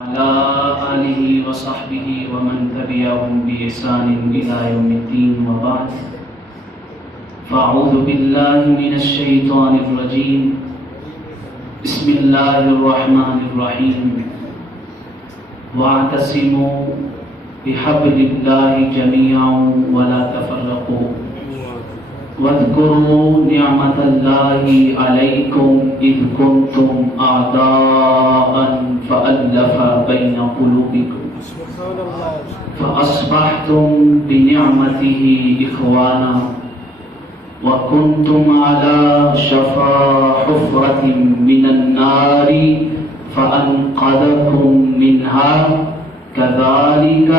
على آله وصحبه ومن تبعهم بإحسان إلى يوم الدين وبعد فأعوذ بالله من الشيطان الرجيم بسم الله الرحمن الرحيم واعتصموا بحبل الله جميعا ولا تفرقوا واذكروا نعمة الله عليكم إذ كنتم أعداء فألف بين قلوبكم فأصبحتم بنعمته إخوانا وكنتم على شفا حفرة من النار فأنقذكم منها كذلك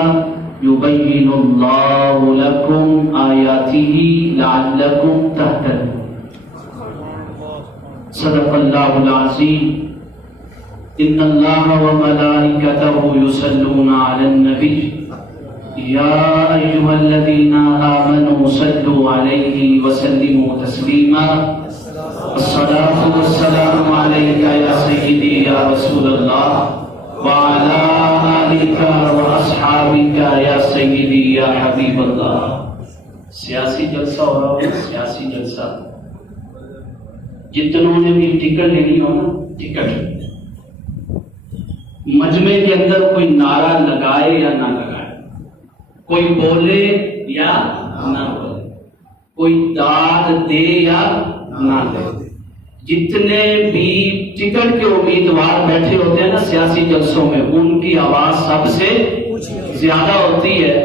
يبين الله لكم آياته لعلكم تهتدون صدق الله العظيم إن الله وملائكته يصلون على النبي يا أيها الذين آمنوا صلوا عليه وسلموا تسليما الصلاة والسلام عليك يا سيدي يا رسول الله وعلى آلك وأصحابك يا سيدي يا حبيب الله سیاسی جلسہ ہو رہا ہے، سیاسی جلسہ جتنوں نے بھی ٹکٹ لینی ہو نا، ٹکٹ مجمع کے اندر کوئی نعرہ لگائے یا نہ لگائے، کوئی بولے یا نہ بولے، کوئی داد دے یا نہ دے، جتنے بھی ٹکٹ کے امیدوار بیٹھے ہوتے ہیں نا سیاسی جلسوں میں، ان کی آواز سب سے زیادہ ہوتی ہے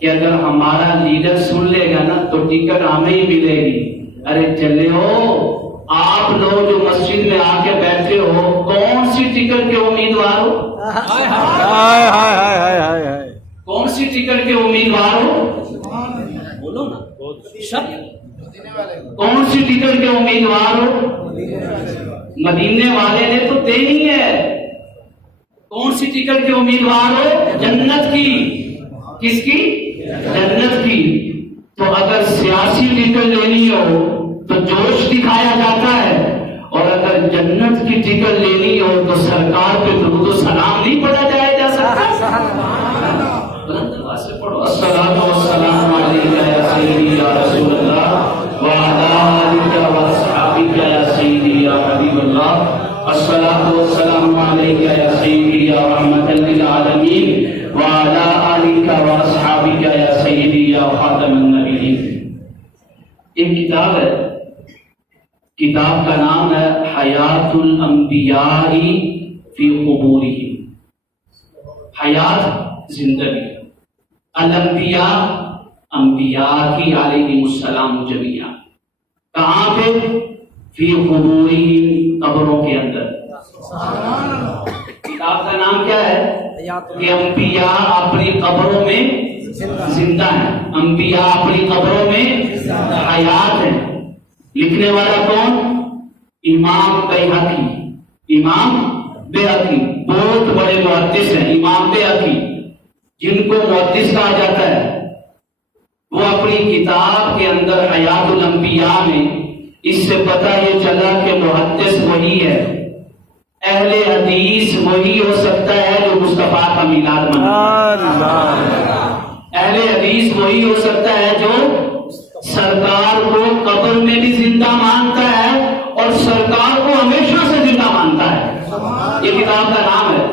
کہ اگر ہمارا لیڈر سن لے گا نا تو ٹکٹ ہمیں ہی ملے گی۔ ارے چلے ہو آپ لوگ جو مسجد میں آ کے بیٹھے ہو، کون سی ٹکٹ کے امیدوار ہو؟ کون سی ٹکٹ کے امیدوار ہو؟ بولو نا، کون سی ٹکٹ کے امیدوار ہو؟ مدینے والے نے تو دینی ہے۔ کون سی ٹکٹ کے امیدوار ہو؟ جنت کی۔ کس کی؟ جنت کی۔ تو اگر سیاسی ٹکٹ لینی ہو تو جوش دکھایا جاتا ہے، اور اگر جنت کی ٹکٹ لینی ہو تو سرکار پہ درود و سلام نہیں پڑھا جائے جا سکتا؟ بلند آواز سے پڑھو، الصلاۃ والسلام علیک یا سیدی یا رسول اللہ وعلی آلک واصحابک یا سیدی یا حبیب اللہ، الصلاۃ والسلام علیک یا سیدی یا رحمۃ للعالمین وعلی آلک واصحابک یا سیدی یا خاتم النبیین۔ ایک کتاب ہے، کتاب کا نام ہے حیات الانبیاء فی قبورہم، حیات زندگی، الانبیاء انبیاء کی علیہم السلام جمیعا، کہاں پہ؟ فی قبورہم، قبروں کے اندر۔ کتاب کا نام کیا ہے؟ کہ انبیاء اپنی قبروں میں زندہ ہیں، انبیاء اپنی قبروں میں حیات ہیں۔ لکھنے والا کون؟ امام بیہقی، امام بیہقی بہت بڑے محدث ہیں، امام بیہقی جن کو محدث کہا جاتا ہے۔ وہ اپنی کتاب کے اندر حیات الانبیاء میں اس سے پتہ یہ چلا کہ محدث وہی ہے، اہل حدیث وہی ہو سکتا ہے جو مصطفیٰ کا میلاد مناتا ہے، اہل حدیث وہی ہو سکتا ہے جو سرکار کو قبر میں بھی زندہ مانتا ہے اور سرکار کو ہمیشہ سے زندہ مانتا ہے۔ یہ کتاب کا نام ہے۔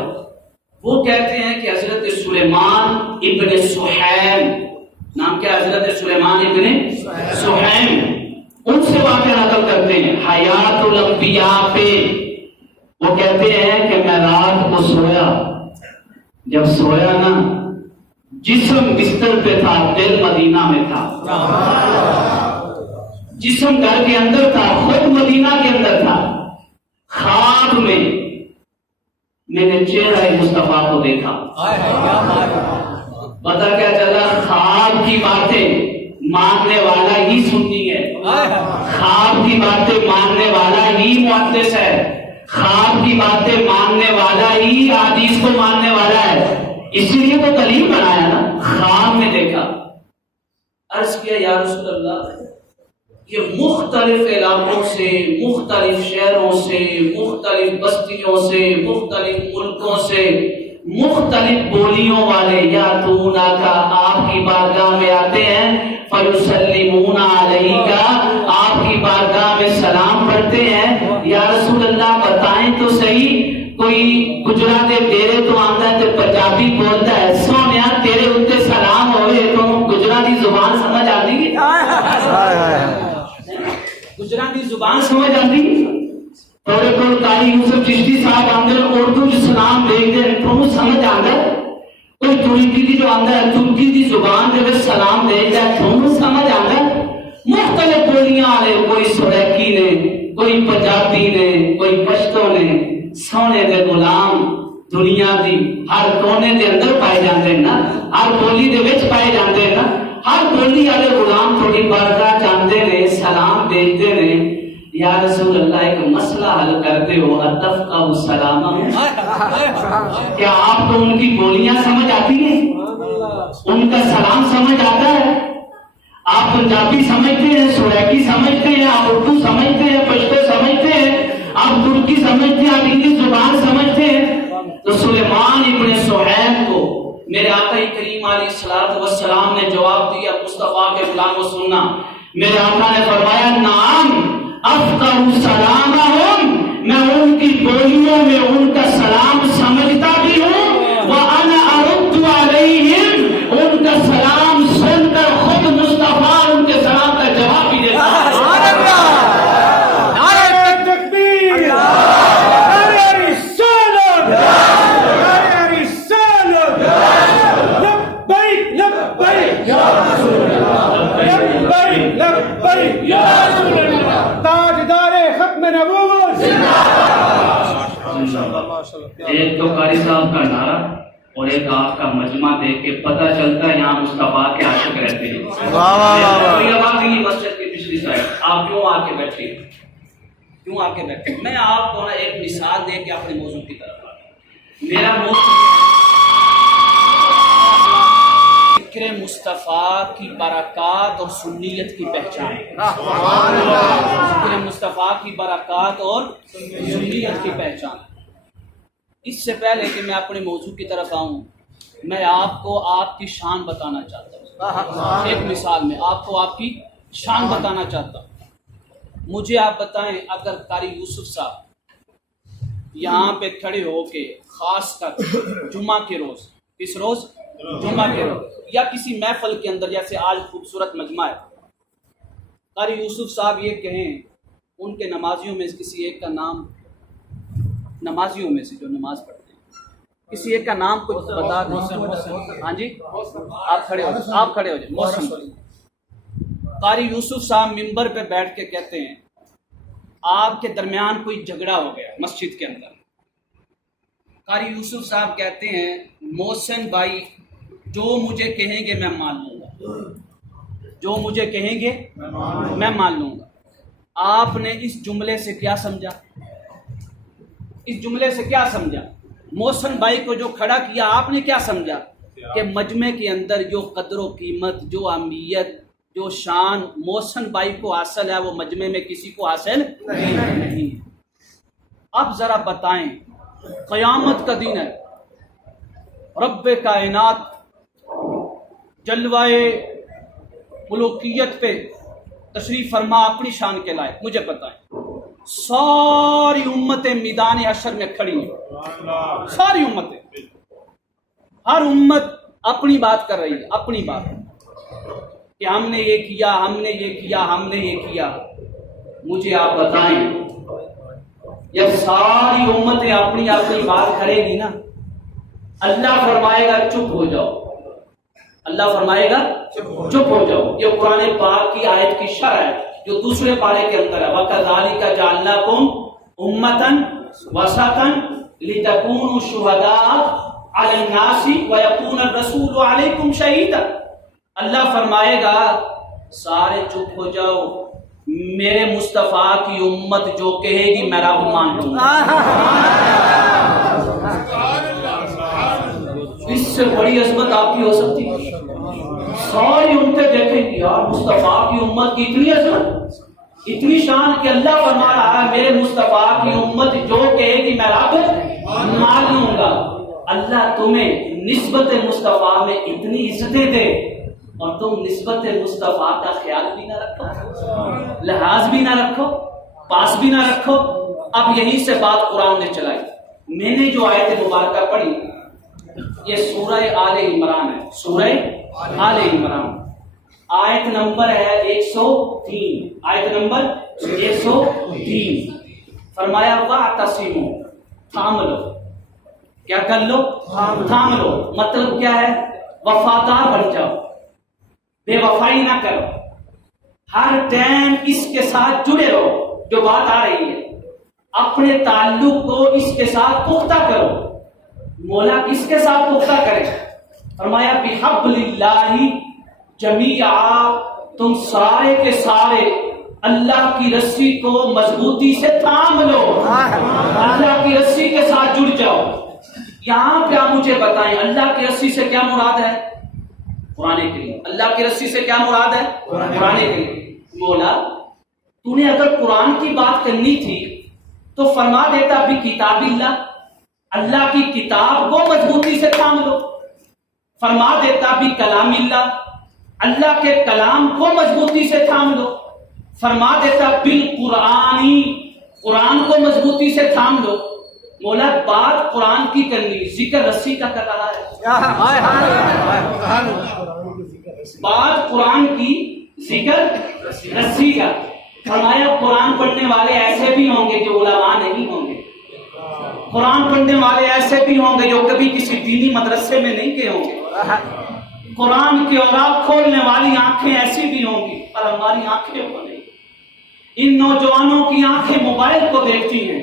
وہ کہتے ہیں کہ حضرت سلیمان ابن سحیم، نام کیا؟ حضرت سلیمان ابن سحیم، ان سے واقعہ نقل کرتے ہیں حیات الانبیاء پہ۔ وہ کہتے ہیں کہ میں رات کو سویا، جب سویا نا جسم بستر پہ تھا، دل مدینہ میں تھا، جسم گھر کے اندر تھا، خود مدینہ کے اندر تھا۔ خواب میں میں نے چہرہ مصطفیٰ کو دیکھا۔ پتہ کیا چلا؟ خواب کی باتیں ماننے والا ہی سنتی ہے، خواب کی باتیں ماننے والا ہی محدث ہے، خواب کی باتیں ماننے والا ہی حدیث کو ماننے والا ہے۔ اسی لیے تو دلیل بنایا نا، خواب میں دیکھا۔ عرض کیا یا رسول اللہ، یہ مختلف علاقوں سے، مختلف شہروں سے، مختلف بستیوں سے، مختلف ملکوں سے مختلف بولیوں والے یاتونا کا آپ کی بارگاہ میں آتے ہیں، فیسلمون علیکا آپ کی بارگاہ میں سلام پڑھتے ہیں، یا رسول اللہ بتائیں تو صحیح کوئی گجرات تیرے تو آندا ہے تے پنجابی بولتا ہے، سونیا تیرے اوتے سلام ہوئے تو گجراتی زبان سمجھ آتی ہے؟ گجراتی زبان سمجھ آتی ہے؟ تھوڑے کول قاری یوسف چشتی صاحب آندے اردو جو سلام دیکھتے ہیں تو سمجھ آندا ہے؟ کوئی ترکی دی جو آندا ہے ترکی دی زبان دے وچ سلام دیکھتا ہے تو سمجھ آندا ہے؟ مختلف بولیاں والے، کوئی سریکی نے، کوئی پنجابی نے، کوئی پشتو نے، سونے دے غلام دنیا دی ہر کونے دے اندر پائے جاندے ہیں نا، ہر بولی دے وچ پائے جاندے ہیں نا، ہر بولی والے غلام تھوڑی بارگاہ جاندے نے، سلام دیتے نے، یا رسول اللہ ایک مسئلہ حل کرتے ہو، اتفقہ السلام، کیا آپ کو ان کی بولیاں سمجھ آتی ہیں؟ ان کا سلام سمجھ آتا ہے؟ آپ پنجابی سمجھتے ہیں، سریکی سمجھتے ہیں، آپ اردو سمجھتے ہیں، پشتو سمجھتے ہیں، آپ ترکی سمجھتے ہیں، آپ انگلش زبان سمجھتے ہیں؟ تو سلیمان ابن سہیل کو میرے آقا کریم علیہ الصلوۃ والسلام نے جواب دیا، مصطفیٰ کے کلام کو سننا، میرے آقا نے فرمایا نعم افقہ سلامہم، میں ان کی بولیوں میں ان کا سلام سمجھتا بھی ہوں، وَأَنَا أَرُدُّ عَلَيْهِمْ، ان کا سلام سن کر خود مصطفیٰ ان کے سلام کا جواب بھی دیتا ہے۔ ایک تو قاری صاحب کا نعرہ اور ایک آپ کا مجمع دیکھ کے پتہ چلتا ہے یہاں مصطفیٰ کے عاشق رہتے ہیں۔ مسجد کی پچھلی سائڈ آپ کیوں آ کے بیٹھے؟ کیوں آ کے بیٹھے؟ میں آپ کو ایک مثال دے کے اپنے موضوع کی طرف آ گیا۔ میرا موضوع ذکر مصطفیٰ کی برکات اور سنیت کی پہچان، ذکر مصطفیٰ کی برکات اور سنیت کی پہچان۔ اس سے پہلے کہ میں اپنے موضوع کی طرف آؤں، میں آپ کو آپ کی شان بتانا چاہتا ہوں۔ ایک مثال میں آپ کو آپ کی شان بتانا چاہتا ہوں۔ مجھے آپ بتائیں، اگر قاری یوسف صاحب یہاں پہ کھڑے ہو کے خاص کر جمعہ کے روز، کس روز؟ جمعہ کے روز، یا کسی محفل کے اندر جیسے آج خوبصورت مجمع ہے، قاری یوسف صاحب یہ کہیں ان کے نمازیوں میں کسی ایک کا نام، نمازیوں میں سے جو نماز پڑھتے ہیں، کسی ایک کا نام کچھ بتا دیں۔ ہاں جی، آپ کھڑے ہو جائیں، آپ کھڑے ہو جائیں۔ محسن قاری یوسف صاحب ممبر پہ بیٹھ کے کہتے ہیں آپ کے درمیان کوئی جھگڑا ہو گیا مسجد کے اندر۔ قاری یوسف صاحب کہتے ہیں محسن بھائی جو مجھے کہیں گے میں مان لوں گا، جو مجھے کہیں گے میں مان لوں گا۔ آپ نے اس جملے سے کیا سمجھا؟ اس جملے سے کیا سمجھا؟ محسن بھائی کو جو کھڑا کیا آپ نے کیا سمجھا؟ کہ مجمع کے اندر جو قدر و قیمت، جو اہمیت، جو شان محسن بھائی کو حاصل ہے وہ مجمع میں کسی کو حاصل نہیں۔ اب ذرا بتائیں، قیامت کا دن ہے، رب کائنات جلوائے ملوکیت پہ تشریف فرما اپنی شان کے لائق، مجھے بتائیں ساری امتیں میدان حشر میں کھڑی ہیں، ساری امتیں، ہر امت اپنی بات کر رہی ہے، اپنی بات کہ ہم نے یہ کیا، ہم نے یہ کیا، ہم نے یہ کیا۔ مجھے آپ بتائیں جب ساری امتیں اپنی اپنی بات کرے گی نا، اللہ فرمائے گا چپ ہو جاؤ، اللہ فرمائے گا چپ ہو جاؤ۔ یہ قرآن پاک کی آیت کی شرح ہے جو دوسرے پارے کے اندر ہے، وَكَذَلِكَ جَعَلْنَاكُمْ أُمَّةً وَسَطًا لِتَكُونُوا شُهَدَاءَ عَلَى النَّاسِ وَيَكُونَ الرَّسُولُ عَلَيْكُمْ شَهِيدًا۔ اللہ فرمائے گا سارے چپ ہو جاؤ، میرے مصطفیٰ کی امت جو کہے گی میں رب مان لوں گا۔ اس سے بڑی عظمت آپ کی ہو سکتی ہے؟ ساری امتیں دیکھیں گی یار مصطفیٰ کی امت کی اتنی عظمت، اتنی شان کہ اللہ فرما رہا ہے میرے مصطفیٰ کی امت جو کہے گی میں رب مان لوں گا۔ اللہ تمہیں نسبت مصطفیٰ میں اتنی عزتیں دے اور تم نسبت مصطفیٰ کا خیال بھی نہ رکھو، لحاظ بھی نہ رکھو، پاس بھی نہ رکھو۔ اب یہیں سے بات قرآن نے چلائی۔ میں نے جو آیت مبارکہ پڑھی یہ سورہ آل عمران ہے، سورہ آل عمران، آیت نمبر ہے 103، آیت نمبر 103۔ فرمایا وَاعْتَصِمُوا، تھام لو، کیا کر لو؟ تھام لو۔ مطلب کیا ہے؟ وفادار بن جاؤ، بے وفائی نہ کرو، ہر ٹائم اس کے ساتھ جڑے رہو۔ جو بات آ رہی ہے اپنے تعلق کو اس کے ساتھ پختہ کرو۔ مولا کس کے ساتھ پختہ کرے؟ فرمایا بِحَبْلِ اللَّهِ جَمِيعًا، تم سارے کے سارے اللہ کی رسی کو مضبوطی سے تھام لو، اللہ کی رسی کے ساتھ جڑ جاؤ۔ یہاں پہ آپ مجھے بتائیں اللہ کی رسی سے کیا مراد ہے؟ قرآن کریم۔ اللہ کی رسی سے کیا مراد ہے؟ قرآن کریم۔ مولا تو نے اگر قرآن کی بات کرنی تھی تو فرما دیتا بھی کتاب اللہ، اللہ کی کتاب کو مضبوطی سے تھام لو۔ فرما دیتا بھی کلام اللہ، اللہ کے کلام کو مضبوطی سے تھام لو۔ فرما دیتا بالقرآنی، قرآن کو مضبوطی سے تھام لو۔ مولا بات قرآن کی کرنی، ذکر رسی کا کر رہا ہے۔ بات قرآن کی، ذکر رسی کا۔ فرمایا قرآن پڑھنے والے ایسے بھی ہوں گے جو علماء نہیں ہوں گے، قرآن پڑھنے والے ایسے بھی ہوں گے جو کبھی کسی دینی مدرسے میں نہیں گئے ہوں گے، قرآن کی اوراق کھولنے والی آنکھیں ایسی بھی ہوں گی، اور ہماری آنکھیں وہ نہیں۔ ان نوجوانوں کی آنکھیں موبائل کو دیکھتی ہیں،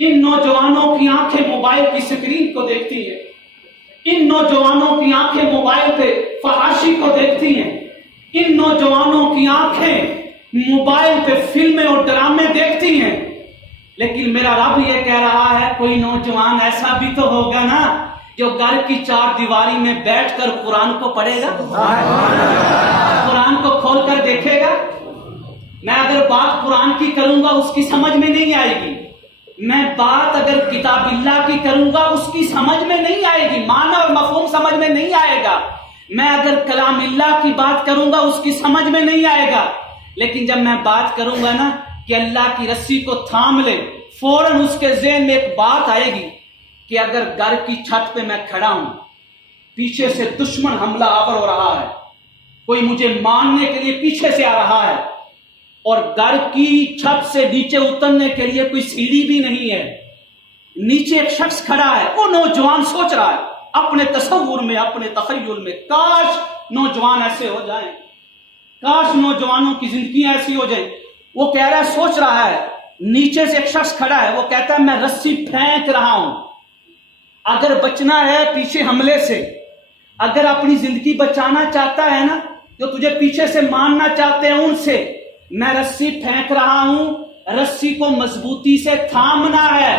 ان نوجوانوں کی آنکھیں موبائل کی اسکرین کو دیکھتی ہیں، ان نوجوانوں کی آنکھیں موبائل پہ فحاشی کو دیکھتی ہیں، ان نوجوانوں کی آنکھیں موبائل پہ فلمیں اور ڈرامے دیکھتی ہیں۔ لیکن میرا رب یہ کہہ رہا ہے کوئی نوجوان ایسا بھی تو ہوگا نا جو گھر کی چار دیواری میں بیٹھ کر قرآن کو پڑھے گا، قرآن کو کھول کر دیکھے گا۔ میں اگر بات قرآن کی کروں گا اس کی سمجھ میں نہیں آئے گی، میں بات اگر کتاب اللہ کی کروں گا اس کی سمجھ میں نہیں آئے گی، معنی اور مفہوم سمجھ میں نہیں آئے گا۔ میں اگر کلام اللہ کی بات کروں گا اس کی سمجھ میں نہیں آئے گا۔ لیکن جب میں بات کروں گا نا کہ اللہ کی رسی کو تھام لے، فوراً اس کے ذہن میں ایک بات آئے گی کہ اگر گھر کی چھت پہ میں کھڑا ہوں، پیچھے سے دشمن حملہ آور ہو رہا ہے، کوئی مجھے مارنے کے لیے پیچھے سے آ رہا ہے، اور گھر کی چھت سے نیچے اترنے کے لیے کوئی سیڑھی بھی نہیں ہے، نیچے ایک شخص کھڑا ہے، وہ نوجوان سوچ رہا ہے اپنے تصور میں، اپنے تخیل میں، کاش نوجوان ایسے ہو جائیں، کاش نوجوانوں کی زندگی ایسی ہو جائے۔ وہ کہہ رہا ہے، سوچ رہا ہے، نیچے سے ایک شخص کھڑا ہے، وہ کہتا ہے میں رسی پھینک رہا ہوں، اگر بچنا ہے پیچھے حملے سے، اگر اپنی زندگی بچانا چاہتا ہے نا، جو تجھے پیچھے سے مارنا چاہتے ہیں ان سے، میں رسی پھینک رہا ہوں، رسی کو مضبوطی سے تھامنا ہے،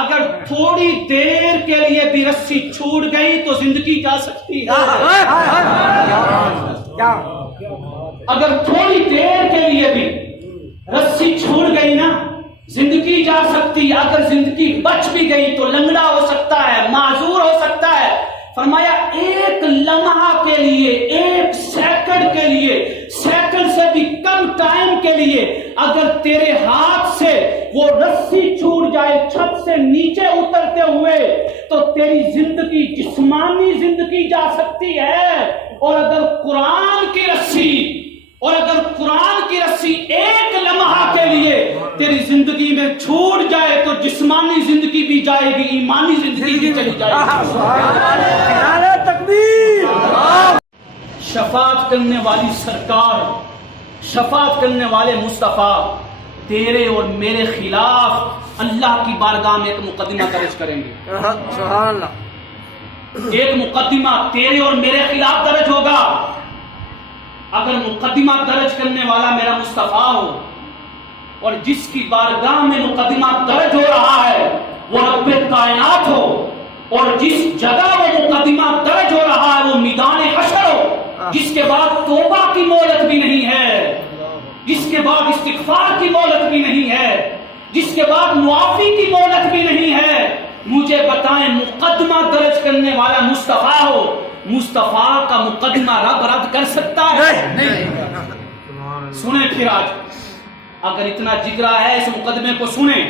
اگر تھوڑی دیر کے لیے بھی رسی چھوٹ گئی تو زندگی جا سکتی ہے، اگر تھوڑی دیر کے لیے بھی رسی چھوٹ گئی نا زندگی جا سکتی ہے، اگر زندگی بچ بھی گئی تو لنگڑا ہو سکتا ہے، معذور ہو سکتا ہے۔ فرمایا ایک لمحہ کے لیے، ایک سیکنڈ کے لیے، سیکنڈ سے بھی کم ٹائم کے لیے اگر تیرے ہاتھ سے وہ رسی چھوٹ جائے چھت سے نیچے اترتے ہوئے تو تیری زندگی، جسمانی زندگی جا سکتی ہے، اور اگر قرآن کی رسی، اور اگر قرآن کی رسی ایک لمحہ کے لیے تیری زندگی میں چھوٹ جائے تو جسمانی زندگی بھی جائے گی، ایمانی زندگی بھی چلی جائے گی۔ تکبیر! شفاعت کرنے والی سرکار، شفاعت کرنے والے مصطفیٰ تیرے اور میرے خلاف اللہ کی بارگاہ میں ایک مقدمہ درج کریں گے۔ سبحان اللہ! ایک مقدمہ تیرے اور میرے خلاف درج ہوگا۔ اگر مقدمہ درج کرنے والا میرا مصطفیٰ ہو اور جس کی بارگاہ میں مقدمہ درج ہو رہا ہے وہ رب کائنات ہو، اور جس جگہ وہ مقدمہ درج ہو رہا ہے وہ میدان حشر ہو، جس کے بعد توبہ کی مہلت بھی نہیں ہے، جس کے بعد استغفار کی مہلت بھی نہیں ہے، جس کے بعد معافی کی مہلت بھی نہیں ہے، مجھے بتائیں مقدمہ درج کرنے والا مصطفیٰ ہو، مصطفیٰ کا مقدمہ رب رد کر سکتا ہے؟ نہیں۔ سنیں پھر آج اگر اتنا جگرا ہے اس مقدمے کو سنیں،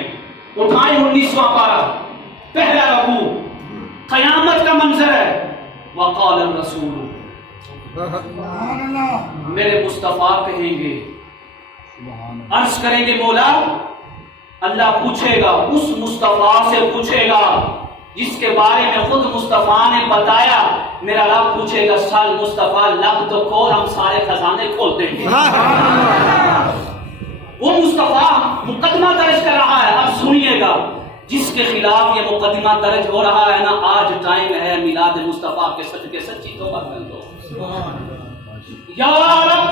اٹھائیں 19واں پارہ، پہلا رکوع، قیامت کا منظر ہے۔ وقال الرسول، میرے مصطفیٰ کہیں گے، عرض کریں گے مولا، اللہ پوچھے گا، اس مصطفیٰ سے پوچھے گا جس کے بارے میں خود مصطفیٰ نے بتایا، میرا رب پوچھے گا سال مصطفیٰ لب تو کھول، ہم سارے خزانے کھول دیں گے۔ وہ مصطفیٰ مقدمہ درج کر رہا ہے، اب سنیے گا جس کے خلاف یہ مقدمہ درج ہو رہا ہے نا، آج ٹائم ہے میلاد مصطفیٰ کے صدقے سچی توبہ کر دو۔ یا رب،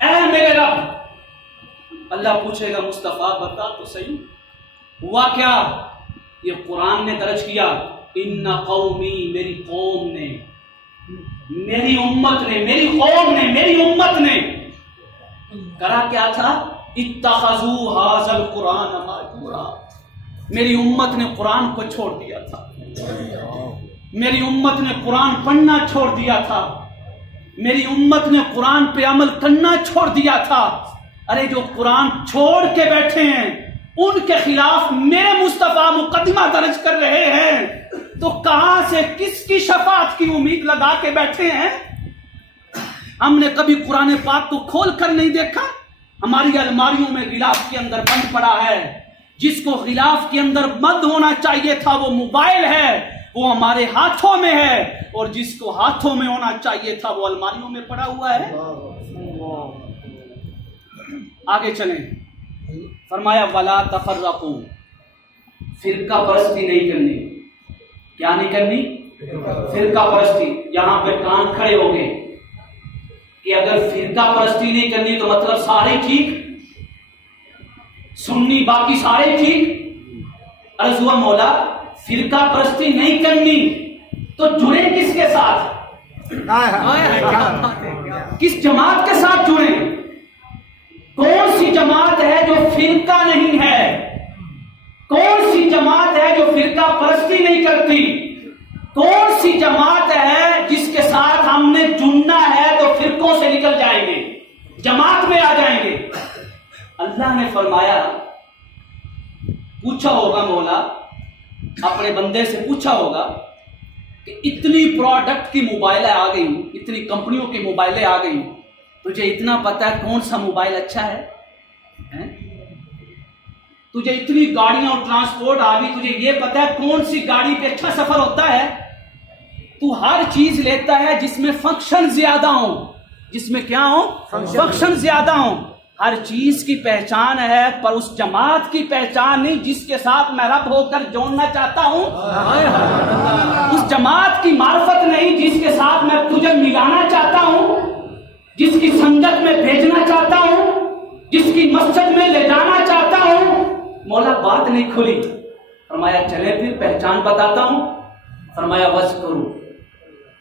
اے میرے رب، اللہ پوچھے گا مصطفیٰ بتا تو صحیح ہوا کیا؟ یہ قرآن نے درج کیا، ان قومی، میری قوم نے، میری امت نے، میری قوم نے، میری امت نے کرا کیا تھا؟ اتخذوا ھذا القرآن مہجورا، میری امت نے قرآن کو چھوڑ دیا تھا، میری امت نے قرآن پڑھنا چھوڑ دیا تھا، میری امت نے قرآن پہ عمل کرنا چھوڑ دیا تھا۔ ارے جو قرآن چھوڑ کے بیٹھے ہیں ان کے خلاف میرے مصطفیٰ مقدمہ درج کر رہے ہیں، تو کہاں سے کس کی شفاعت کی امید لگا کے بیٹھے ہیں؟ ہم نے کبھی قرآن پاک کو کھول کر نہیں دیکھا، ہماری الماریوں میں غلاف کے اندر بند پڑا ہے۔ جس کو غلاف کے اندر بند ہونا چاہیے تھا وہ موبائل ہے، وہ ہمارے ہاتھوں میں ہے، اور جس کو ہاتھوں میں ہونا چاہیے تھا وہ الماریوں میں پڑا ہوا ہے۔ آگے چلیں، فرمایا وَلَا تَفَرَّقُوا، فرقہ پرستی نہیں کرنی۔ کیا نہیں کرنی؟ فرقہ پرستی۔ یہاں پہ کان کھڑے ہو گئے کہ اگر فرقہ پرستی نہیں کرنی تو مطلب سارے ٹھیک، سنی باقی سارے ٹھیک؟ عرض ہوا مولا فرقہ پرستی نہیں کرنی تو جڑے کس کے ساتھ؟ کس جماعت کے ساتھ جڑیں؟ کون سی جماعت ہے جو فرقہ نہیں ہے؟ کون سی جماعت ہے جو فرقہ پرستی نہیں کرتی؟ کون سی جماعت ہے جس کے ساتھ ہم نے جڑنا ہے تو فرقوں سے نکل جائیں گے، جماعت میں آ جائیں گے؟ اللہ نے فرمایا، پوچھا ہوگا مولا، اپنے بندے سے پوچھا ہوگا کہ اتنی پروڈکٹ کی موبائلیں آ گئی، اتنی کمپنیوں کی موبائلیں آ گئی، تجھے اتنا پتا ہے کون سا موبائل اچھا ہے؟ تجھے اتنی گاڑیاں اور ٹرانسپورٹ آ گئی، تجھے یہ پتا ہے کون سی گاڑی پہ اچھا سفر ہوتا ہے؟ تو ہر چیز لیتا ہے جس میں فنکشن زیادہ ہوں، جس میں کیا ہوں؟ فنکشن زیادہ ہوں۔ ہر چیز کی پہچان ہے، پر اس جماعت کی پہچان نہیں جس کے ساتھ میں رب ہو کر جوڑنا چاہتا ہوں۔ اس جماعت کی معرفت نہیں جس کے ساتھ میں تجھے ملانا چاہتا ہوں، جس کی سنگت میں بھیجنا چاہتا ہوں، جس کی مسجد میں لے جانا چاہتا ہوں۔ مولا بات نہیں کھلی، فرمایا چلے پھر پہچان بتاتا ہوں۔ فرمایا وذکروا،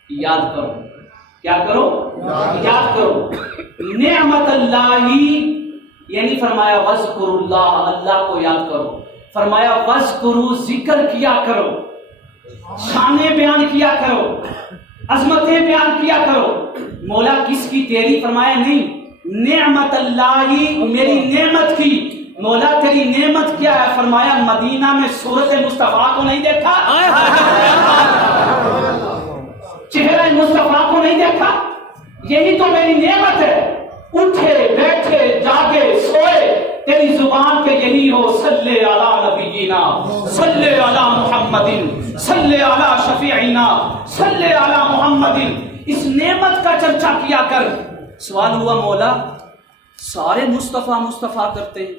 یاد کرو۔ کیا کرو؟ یاد کرو۔ نعمت اللہ، یعنی فرمایا وذکروا اللہ، اللہ کو یاد کرو۔ فرمایا وذکروا، ذکر کیا کرو، شانیں بیان کیا کرو، عظمتیں بیان کیا کرو۔ مولا کس کی؟ تیری۔ فرمایا نہیں، نعمت اللہ، میری نعمت کی۔ مولا تیری نعمت کیا ہے؟ فرمایا مدینہ میں صورت مصطفیٰ کو نہیں دیکھا، چہرہ مصطفیٰ کو نہیں دیکھا، یہی تو میری نعمت ہے۔ اٹھے بیٹھے جاگے سوئے تیری زبان پہ یہی ہو، صلی علی نبینا، صلی علی محمد، صلی علی شفیعنا، صلی علی محمد۔ اس نعمت کا چرچا کیا کر۔ سوال ہوا مولا سارے مصطفیٰ مصطفیٰ کرتے ہیں،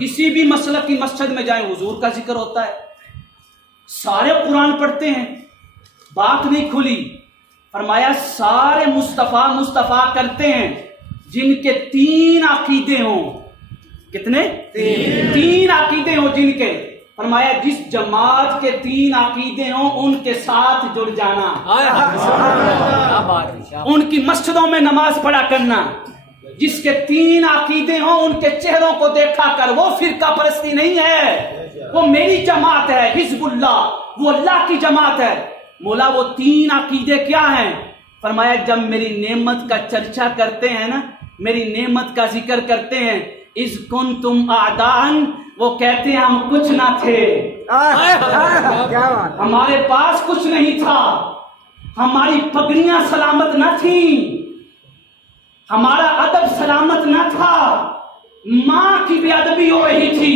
کسی بھی مسلک کی مسجد میں جائیں حضور کا ذکر ہوتا ہے، سارے قرآن پڑھتے ہیں، بات نہیں کھلی۔ فرمایا سارے مصطفیٰ مصطفیٰ کرتے ہیں جن کے 3 عقیدے ہوں۔ کتنے؟ 3 عقیدے ہوں جن کے۔ فرمایا جس جماعت کے 3 عقیدے ہوں ان کے ساتھ جڑ جانا، ان کی مسجدوں میں نماز پڑھا کرنا۔ جس کے 3 عقیدے ہوں ان کے چہروں کو دیکھا کر، وہ فرقہ پرستی نہیں ہے۔ وہ میری جماعت ہے، حزب اللہ وہ اللہ کی جماعت ہے۔ مولا وہ تین عقیدے کیا ہیں؟ فرمایا جب میری نعمت کا چرچا کرتے ہیں نا، میری نعمت کا ذکر کرتے ہیں، اذ کنتم اعداء، وہ کہتے ہیں ہم کچھ نہ تھے، ہمارے پاس کچھ نہیں تھا، ہماری پگڑیاں سلامت نہ تھیں، ہمارا ادب سلامت نہ تھا، ماں کی بے ادبی ہو رہی تھی،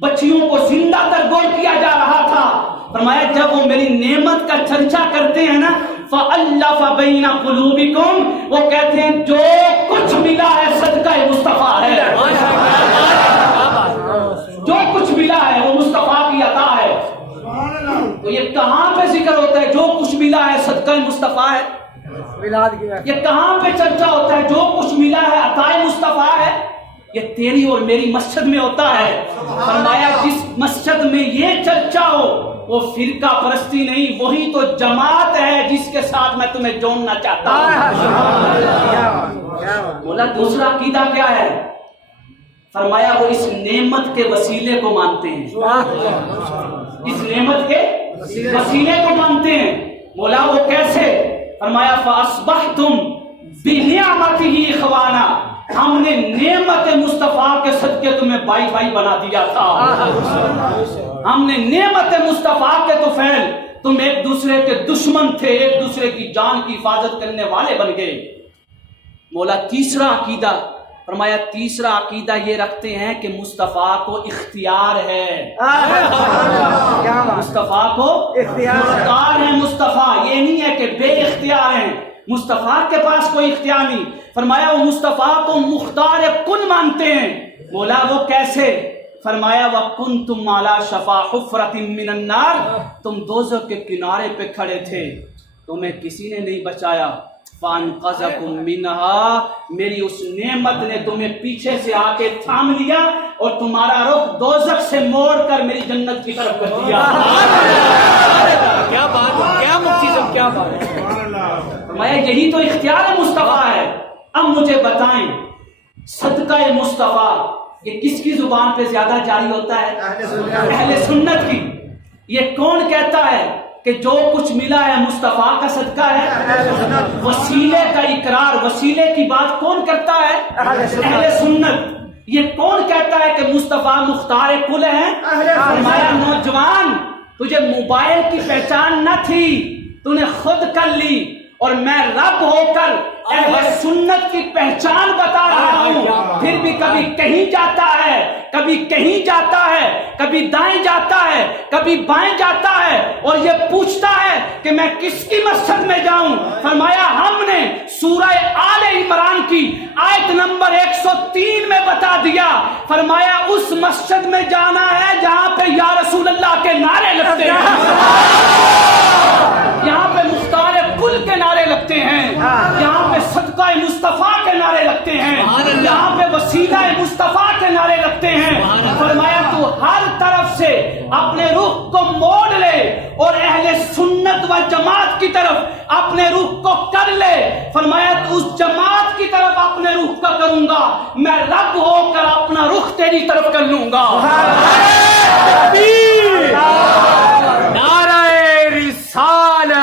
بچیوں کو زندہ ترگول کیا جا رہا تھا۔ فرمایا جب وہ میری نعمت کا چرچا کرتے ہیں نا، فَأَلَّفَ بَيْنَ قُلُوبِكُمْ، وہ کہتے ہیں جو کچھ ملا ہے صدقہ مصطفیٰ ہے، جو کچھ ملا ہے وہ مصطفیٰ کی عطا ہے۔ تو یہ کہاں پہ ذکر ہوتا ہے جو کچھ ملا ہے صدقہ مصطفیٰ ہے؟ یہ کہاں پہ چرچا ہوتا ہے جو کچھ ملا ہے عطا مصطفیٰ ہے؟ یہ تیری اور میری مسجد میں ہوتا ہے۔ فرمایا جس مسجد میں یہ چرچا ہو وہ فرقہ پرستی نہیں، وہی تو جماعت ہے جس کے ساتھ میں تمہیں جوڑنا چاہتا ہوں۔ بولا دوسرا عقیدہ کیا ہے؟ فرمایا وہ اس نعمت کے وسیلے کو مانتے ہیں، اس نعمت کے وسیلے کو مانتے ہیں۔ مولا وہ کیسے؟ فرمایا فَأَصْبَحْتُمْ بِنِعْمَتِهِ إِخْوَانًا، ہم نے نعمت مصطفیٰ کے صدقے تمہیں بھائی بھائی بنا دیا تھا، ہم نے نعمت مصطفیٰ کے طفیل، تم ایک دوسرے کے دشمن تھے، ایک دوسرے کی جان کی حفاظت کرنے والے بن گئے۔ مولا تیسرا عقیدہ، فرمایا تیسرا عقیدہ یہ رکھتے ہیں کہ مصطفیٰ کو اختیار ہے، مصطفیٰ کو اختیار ہے، مصطفیٰ یہ نہیں ہے کہ بے اختیار ہیں، مصطفیٰ کے پاس کوئی اختیار نہیں۔ فرمایا وہ مصطفیٰ کو مختار کن مانتے ہیں۔ مولا وہ کیسے؟ فرمایا وَكُنْتُمْ عَلَى شَفَا حُفْرَةٍ مِّنَ النَّارِ، تم دوزخ کے کنارے پہ کھڑے تھے، تمہیں کسی نے نہیں بچایا، فَانْقَذَكُمْ مِنْهَا، میری اس نعمت نے تمہیں پیچھے سے آ کے تھام لیا اور تمہارا رخ دوزخ سے موڑ کر میری جنت کی طرف کر دیا۔ کیا بات ہے، کیا مفتی صاحب، کیا بات ہے۔ فرمایا یہی تو اختیار مصطفیٰ ہے۔ اب مجھے بتائیں صدقہ مصطفیٰ یہ کس کی زبان پہ زیادہ جاری ہوتا ہے؟ اہل سنت کی۔ یہ کون کہتا ہے کہ جو کچھ ملا ہے مصطفیٰ کا صدقہ ہے؟ وسیلے کا اقرار، وسیلے کی بات کون کرتا ہے؟ اہل سنت۔ یہ کون کہتا ہے کہ مصطفیٰ مختار کل ہیں؟ فرمایا نوجوان تجھے موبائل کی پہچان نہ تھی، تو نے خود کر لی، اور میں رب ہو کر اہل سنت کی پہچان بتا رہا ہوں۔ پھر بھی کبھی کہیں جاتا ہے، کبھی کہیں جاتا ہے، کبھی دائیں جاتا ہے، کبھی بائیں جاتا ہے، اور یہ پوچھتا ہے کہ میں کس کی مسجد میں جاؤں۔ فرمایا ہم نے سورہ آل عمران کی آیت نمبر 103 میں بتا دیا، فرمایا اس مسجد میں جانا ہے جہاں پہ یا رسول اللہ کے نعرے لگتے ہیں، یہاں پہ مختار کل کے نعرے لگتے ہیں، یہاں پہ صدقہ مصطفیٰ کے نعرے لگتے ہیں، یہاں پہ وسیلہ مصطفیٰ کے نعرے لگتے ہیں۔ فرمایا تو ہر طرف سے اپنے رخ کو موڑ لے اور اہل سنت و جماعت کی طرف اپنے رخ کو کر لے۔ فرمایا تو اس جماعت کی طرف اپنے رخ کا کروں گا، میں رب ہو کر اپنا رخ تیری طرف کر لوں گا۔ نعرہ رسالت،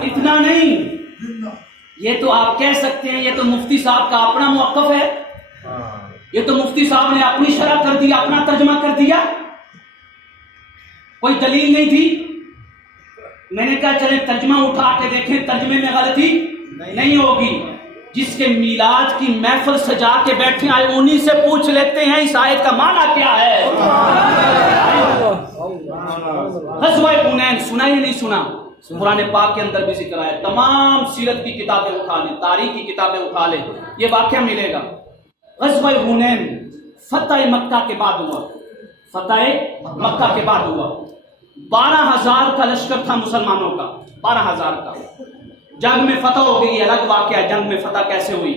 اتنا نہیں، یہ تو آپ کہہ سکتے ہیں یہ تو مفتی صاحب کا اپنا موقف ہے، یہ تو مفتی صاحب نے اپنی شرح کر دیا، اپنا ترجمہ کر دیا، کوئی دلیل نہیں تھی۔ میں نے کہا چلے ترجمہ اٹھا کے دیکھیں، ترجمے میں غلطی نہیں ہوگی۔ جس کے میلاد کی محفل سجا کے بیٹھے آئے انہی سے پوچھ لیتے ہیں اس آیت کا معنی کیا ہے۔ غزوہ حنین سنا یا نہیں سنا؟ قرآن پاک کے اندر بھی ذکر ہے، تمام سیرت کی کتابیں اٹھا لیں، تاریخ کی کتابیں اٹھا لیں، یہ واقعہ ملے گا۔ غزوہ حنین فتح مکہ کے بعد ہوا، فتح مکہ کے بعد ہوا۔ 12,000 کا لشکر تھا مسلمانوں کا، 12,000 کا۔ جنگ میں فتح ہو گئی، الگ واقعہ ہے جنگ میں فتح کیسے ہوئی.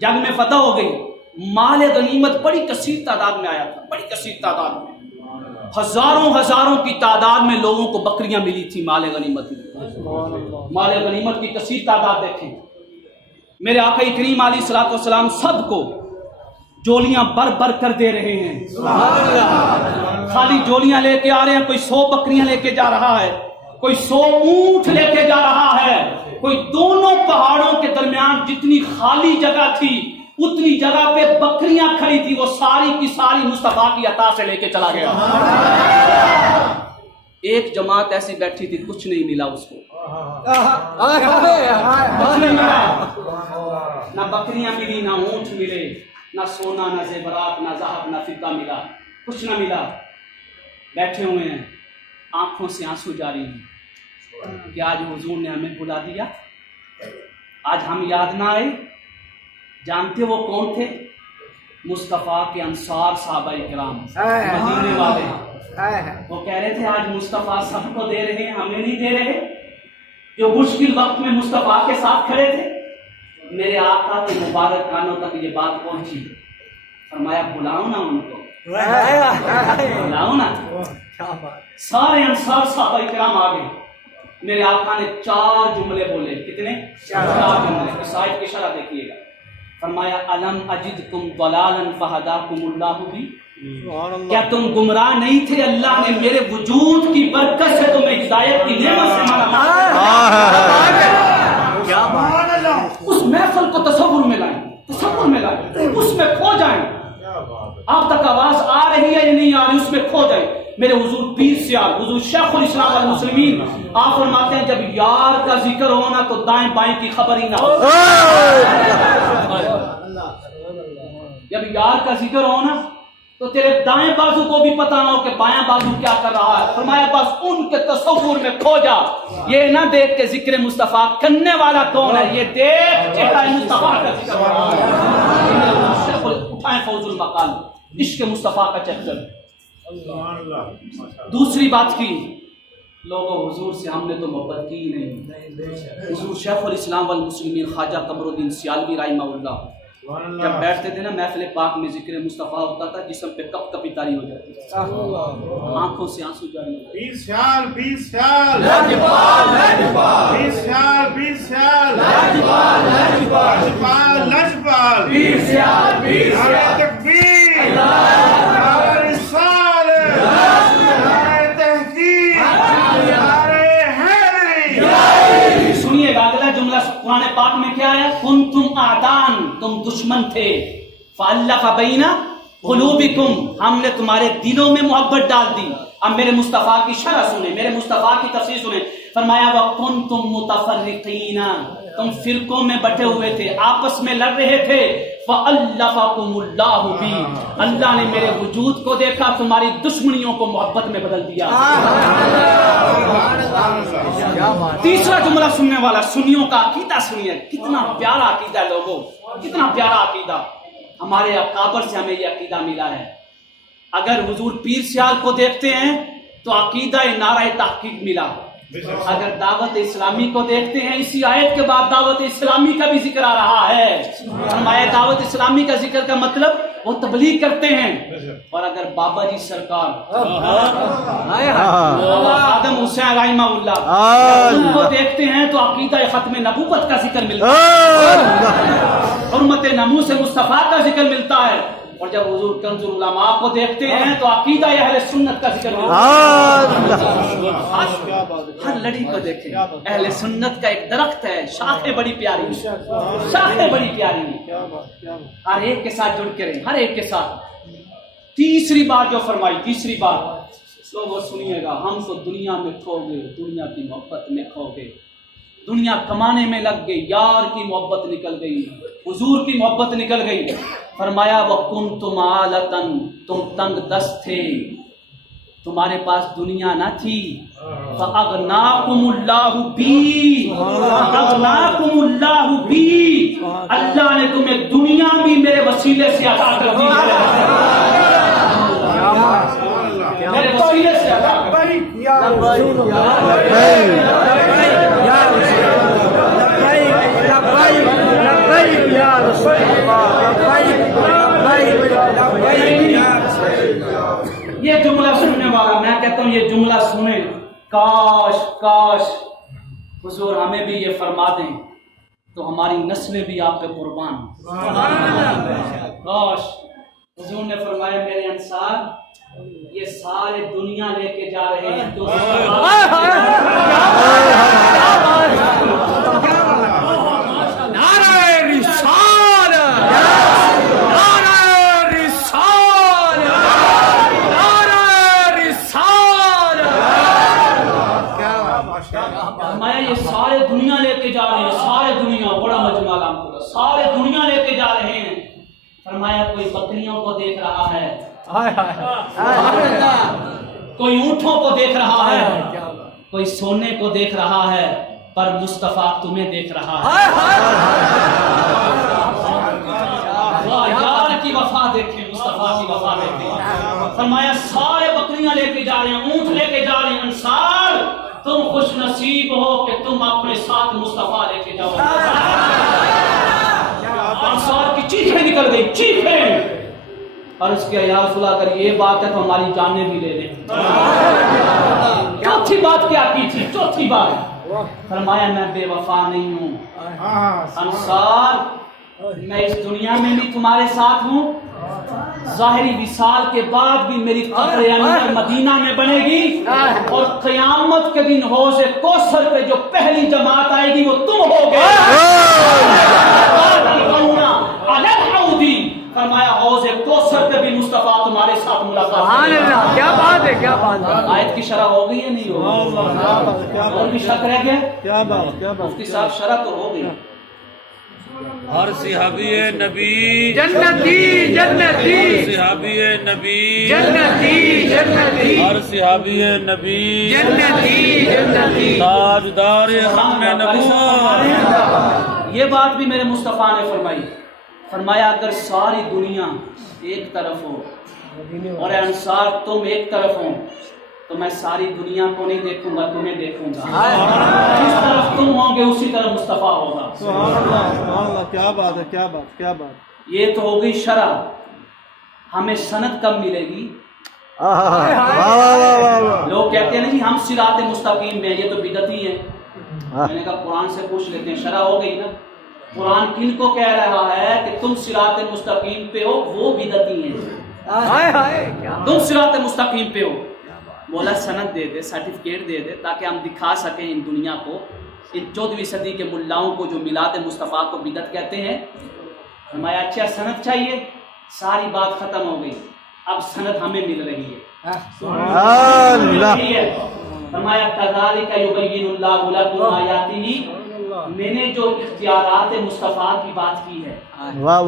جنگ میں فتح ہو گئی، مال غنیمت بڑی کثیر تعداد میں آیا تھا، بڑی کثیر تعداد میں، ہزاروں کی تعداد میں لوگوں کو بکریاں ملی تھی مال غنیمت میں. مال غنیمت کی کثیر تعداد دیکھیں. میرے آقا کریم علیہ الصلوۃ والسلام سب کو جولیاں بر کر دے رہے ہیں. خالی جولیاں لے کے آ رہے ہیں، کوئی 100 بکریاں لے کے جا رہا ہے، کوئی 100 اونٹ لے کے جا رہا ہے، کوئی دونوں پہاڑوں کے درمیان جتنی خالی جگہ تھی اتنی جگہ پہ بکریاں کھڑی تھی، وہ ساری کی ساری مصطفیٰ کی عطا سے لے کے چلا گیا. ایک جماعت ایسی بیٹھی تھی، کچھ نہیں ملا اس کو، کچھ نہیں ملا، نہ بکریاں ملی، نہ اونٹ ملے، نہ سونا، نہ زیورات، نہ ذهب، نہ فضہ ملا، کچھ نہ ملا. بیٹھے ہوئے ہیں، آنکھوں سے آنسو جاری ہیں کہ آج حضور نے ہمیں بلا دیا، آج ہم یاد نہ آئے. جانتے وہ کون تھے؟ مصطفیٰ کے انصار صحابہ کرام، مدینے والے. وہ کہہ رہے تھے آج مصطفیٰ سب کو دے رہے ہیں، ہمیں نہیں دے رہے. جو مشکل وقت میں مصطفیٰ کے ساتھ کھڑے تھے. میرے آقا کے مبارک کانوں تک یہ بات پہنچی. فرمایا بلاؤ نا ان کو، بلاؤ نا. سارے انصار صحابہ کرام آ گئے. میرے آقا نے 4 جملے بولے. کتنے؟ 4 جملے. اس آیت کی شرح دیکھیے گا. فرمایا الم اجدکم ضلالا فہداکم اللہ بی، کیا تم گمراہ نہیں تھے، اللہ نے میرے وجود کی برکت سے تمہیں ہدایت کی نعمت سے مانا. اس محفل کو تصور میں لائیں، تصور میں لائیں، اس میں کھو جائیں. آپ تک آواز آ رہی ہے یا نہیں آ رہی، اس میں کھو جائیں. میرے حضور پیر سیال، حضور شیخ الاسلام والمسلمین، آپ فرماتے ہیں جب یار کا ذکر ہونا تو دائیں بائیں کی خبر ہی نہ ہو. جب یار کا ذکر ہونا تو تیرے دائیں بازو کو بھی پتہ نہ ہو کہ بائیں بازو کیا کر رہا ہے. فرمایا بس ان کے تصور میں کھو جا. یہ نہ دیکھ کے ذکر مصطفیٰ کرنے والا کون ہے، یہ دیکھ چہرہ مصطفیٰ کا ذکر ہو رہا ہے. اٹھائیں فوز المقال، عشق مصطفیٰ کا چکر. دوسری بات کی، لوگوں حضور سے ہم نے تو محبت کی ہی نہیں. حضور شیخ الاسلام والمسلمین خواجہ قمر الدین سیالوی رحمہ اللہ جب بیٹھتے تھے نا محفل پاک میں، ذکر مصطفیٰ ہوتا تھا، جسم پہ کپ کپی تاری ہو جاتی تھی، آنکھوں سے آنسو جاری ہوتے. سنیے گا اگلا جملہ قرآن پاک میں کیا ہے؟ کنتم اعدان، تم دشمن تھے، فالف بین قلوبکم، ہم نے تمہارے دلوں میں محبت ڈال دی. اب میرے مصطفیٰ کی شرح سنیں، میرے مصطفیٰ کی تفسیر سنیں. فرمایا وکنتم متفرقین، تم فرقوں میں بٹے ہوئے تھے، آپس میں لڑ رہے تھے. فالفکم اللہ بی، اللہ نے میرے وجود کو دیکھا، تمہاری دشمنیوں کو محبت میں بدل دیا. تیسرا جملہ سننے والا، سنیوں کا عقیدہ سنیے. کتنا پیارا عقیدہ ہے لوگوں، کتنا پیارا عقیدہ. ہمارے اکابر سے ہمیں یہ عقیدہ ملا ہے. اگر حضور پیر سیال کو دیکھتے ہیں تو عقیدہ نعرہ تحقیق ملا. اگر دعوت اسلامی کو دیکھتے ہیں، اسی آیت کے بعد دعوت اسلامی کا بھی ذکر آ رہا ہے. فرمایا دعوت اسلامی کا ذکر کا مطلب وہ تبلیغ کرتے ہیں. اور اگر بابا جی سرکار آدم حسین رحمہ اللہ ان کو دیکھتے ہیں تو عقیدہ ختم نبوت کا ذکر ملتا ہے، حرمت ناموس مصطفیٰ کا ذکر ملتا ہے. اور جب حضور کنز العلماء کو دیکھتے ہیں تو عقیدہ اہل سنت کا ذکر ملتا ہے. ہر لڑی کو دیکھیں، اہل سنت کا ایک درخت ہے، شاخیں بڑی پیاری، شاخیں بڑی پیاری، ہر ایک کے ساتھ جڑ کے رہیں، ہر ایک کے ساتھ. تیسری بات جو فرمائی، تیسری بات لوگوں سنیے گا، ہم تو دنیا میں کھو گئے، دنیا کی محبت میں کھو گئے، دنیا کمانے میں لگ گئی، یار کی محبت نکل گئی، حضور کی محبت نکل گئی. فرمایا وَكُنْتُمْ عَالَةً، تم تنگ دست تھے، تمہارے پاس دنیا نہ تھی. فَأَغْنَاكُمُ اللَّهُ بِي، فَأَغْنَاكُمُ اللَّهُ بِي، اللہ نے تمہیں دنیا بھی میرے وسیلے سے عطا کر دی، میرے وسیلے سے عطا کر دی. یہ جملہ سننے والا، میں کہتا ہوں یہ جملہ سنیں، کاش کاش حضور ہمیں بھی یہ فرما دیں تو ہماری نسلیں بھی آپ پہ قربان ہوں۔ کاش حضور نے فرمایا میرے انصار یہ سارے دنیا لے کے جا رہے ہیں تو یہ سارے دنیا لے کے جا رہے ہیں، سارے دنیا، بڑا مجمع الحمدللہ، سارے دنیا لے کے جا رہے ہیں۔ فرمایا کوئی بکریوں کو دیکھ رہا ہے، کوئی اونٹوں کو دیکھ رہا ہے، کوئی سونے کو دیکھ رہا ہے، پر مصطفیٰ تمہیں دیکھ رہا ہے۔ یار کی وفا دیکھیں، مصطفیٰ کی وفا دیکھیں۔ فرمایا سارے بکریاں لے کے جا رہے ہیں، اونٹ لے کے جا رہے ہیں، انصار تم خوش نصیب ہو کہ تم اپنے ساتھ مصطفیٰ لے کے جاؤ۔ انصار کی چیخیں نکل گئی، چیخیں، اور اس کے یا رسول اللہ اگر یہ بات ہے تو ہماری جانیں بھی لے لیں۔ چوتھی بات کیا کی تھی؟ چوتھی بات فرمایا میں بے وفا نہیں ہوں انصار، میں اس دنیا میں بھی تمہارے ساتھ ہوں، ظاہری وصال کے بعد بھی میری قبر انور مدینہ میں بنے گی، اور قیامت کے دن حوض کوثر پہ جو پہلی جماعت آئے گی وہ تم ہوگے۔ فرمایا حوض کوثر پہ بھی مصطفیٰ تمہارے ساتھ ملاقات کرے گا۔ کیا بات ہے، کیا بات ہے۔ آیت کی شرح ہو گئی ہے نہیں ہو گئی؟ اور بھی شک رہ گیا؟ کیا بات، کیا بات۔ مفتی صاحب شرح تو ہو گئی۔ ہر صحابی نبی جنتی جنتی، صحابی نبی جنتی جنتی، ہر صحابی نبی جنتی جنتی، تاجدار ختم نبوت۔ یہ بات بھی میرے مصطفیٰ نے فرمائی، فرمایا اگر ساری دنیا ایک طرف ہو اور اے انصار تم ایک طرف ہو تو میں ساری دنیا کو نہیں دیکھوں گا، تمہیں دیکھوں گا۔ جس طرف تم ہوں گے اسی طرف مصطفیٰ ہوگا۔ سبحان اللہ، سبحان اللہ، کیا بات ہے، کیا بات، کیا بات۔ یہ تو ہو گئی شرح۔ ہمیں سند کب ملے گی؟ لوگ کہتے ہیں نا جی ہم صراط مستقیم میں، یہ تو بدعتی ہے۔ میں نے کہا قرآن سے پوچھ لیتے ہیں، شرح ہو گئی نا۔ قرآن کن کو کہہ رہا ہے کہ تم صراط مستقیم پہ ہو؟ وہ بدعتی ہیں۔ تم صراط مستقیم پہ ہو، مولا سند دے دے، سرٹیفکیٹ دے دے، تاکہ ہم دکھا سکیں ان دنیا کو، ان 14ویں صدی کے ملاؤں کو جو میلاد مصطفیٰ کو بدعت کہتے ہیں۔ ہمیں اچھا سند چاہیے، ساری بات ختم ہو گئی، اب سند ہمیں مل رہی ہے۔ فرمایا کذالک یبین اللہ لکم آیاتہ، میں نے جو اختیارات مصطفیٰ کی بات کی ہے،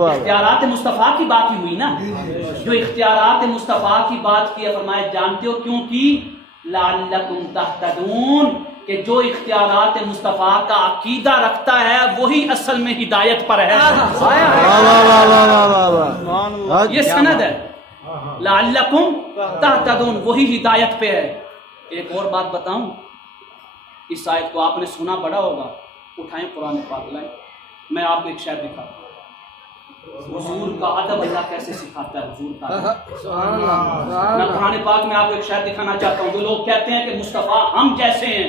اختیارات مصطفیٰ کی بات ہی ہوئی نا، جو اختیارات مصطفیٰ کی بات کی ہے، فرمایا جانتے ہو کیوں کی؟ لعلکم تہتدون، کہ جو اختیارات مصطفیٰ کا عقیدہ رکھتا ہے وہی اصل میں ہدایت پر ہے۔ یہ سند ہے، لعلکم تہتدون، وہی ہدایت پہ ہے۔ ایک اور بات بتاؤں، اس آیت کو آپ نے سنا بڑا ہوگا، اٹھائیں قرآن پاک لائیں، میں آپ کو ایک شعر دکھاتا ہوں، حضور کا ادب اللہ کیسے سکھاتا ہے، حضور کا ادب۔ میں قرآن پاک میں آپ کو ایک شعر دکھانا چاہتا ہوں۔ جو لوگ کہتے ہیں کہ مصطفیٰ ہم جیسے ہیں،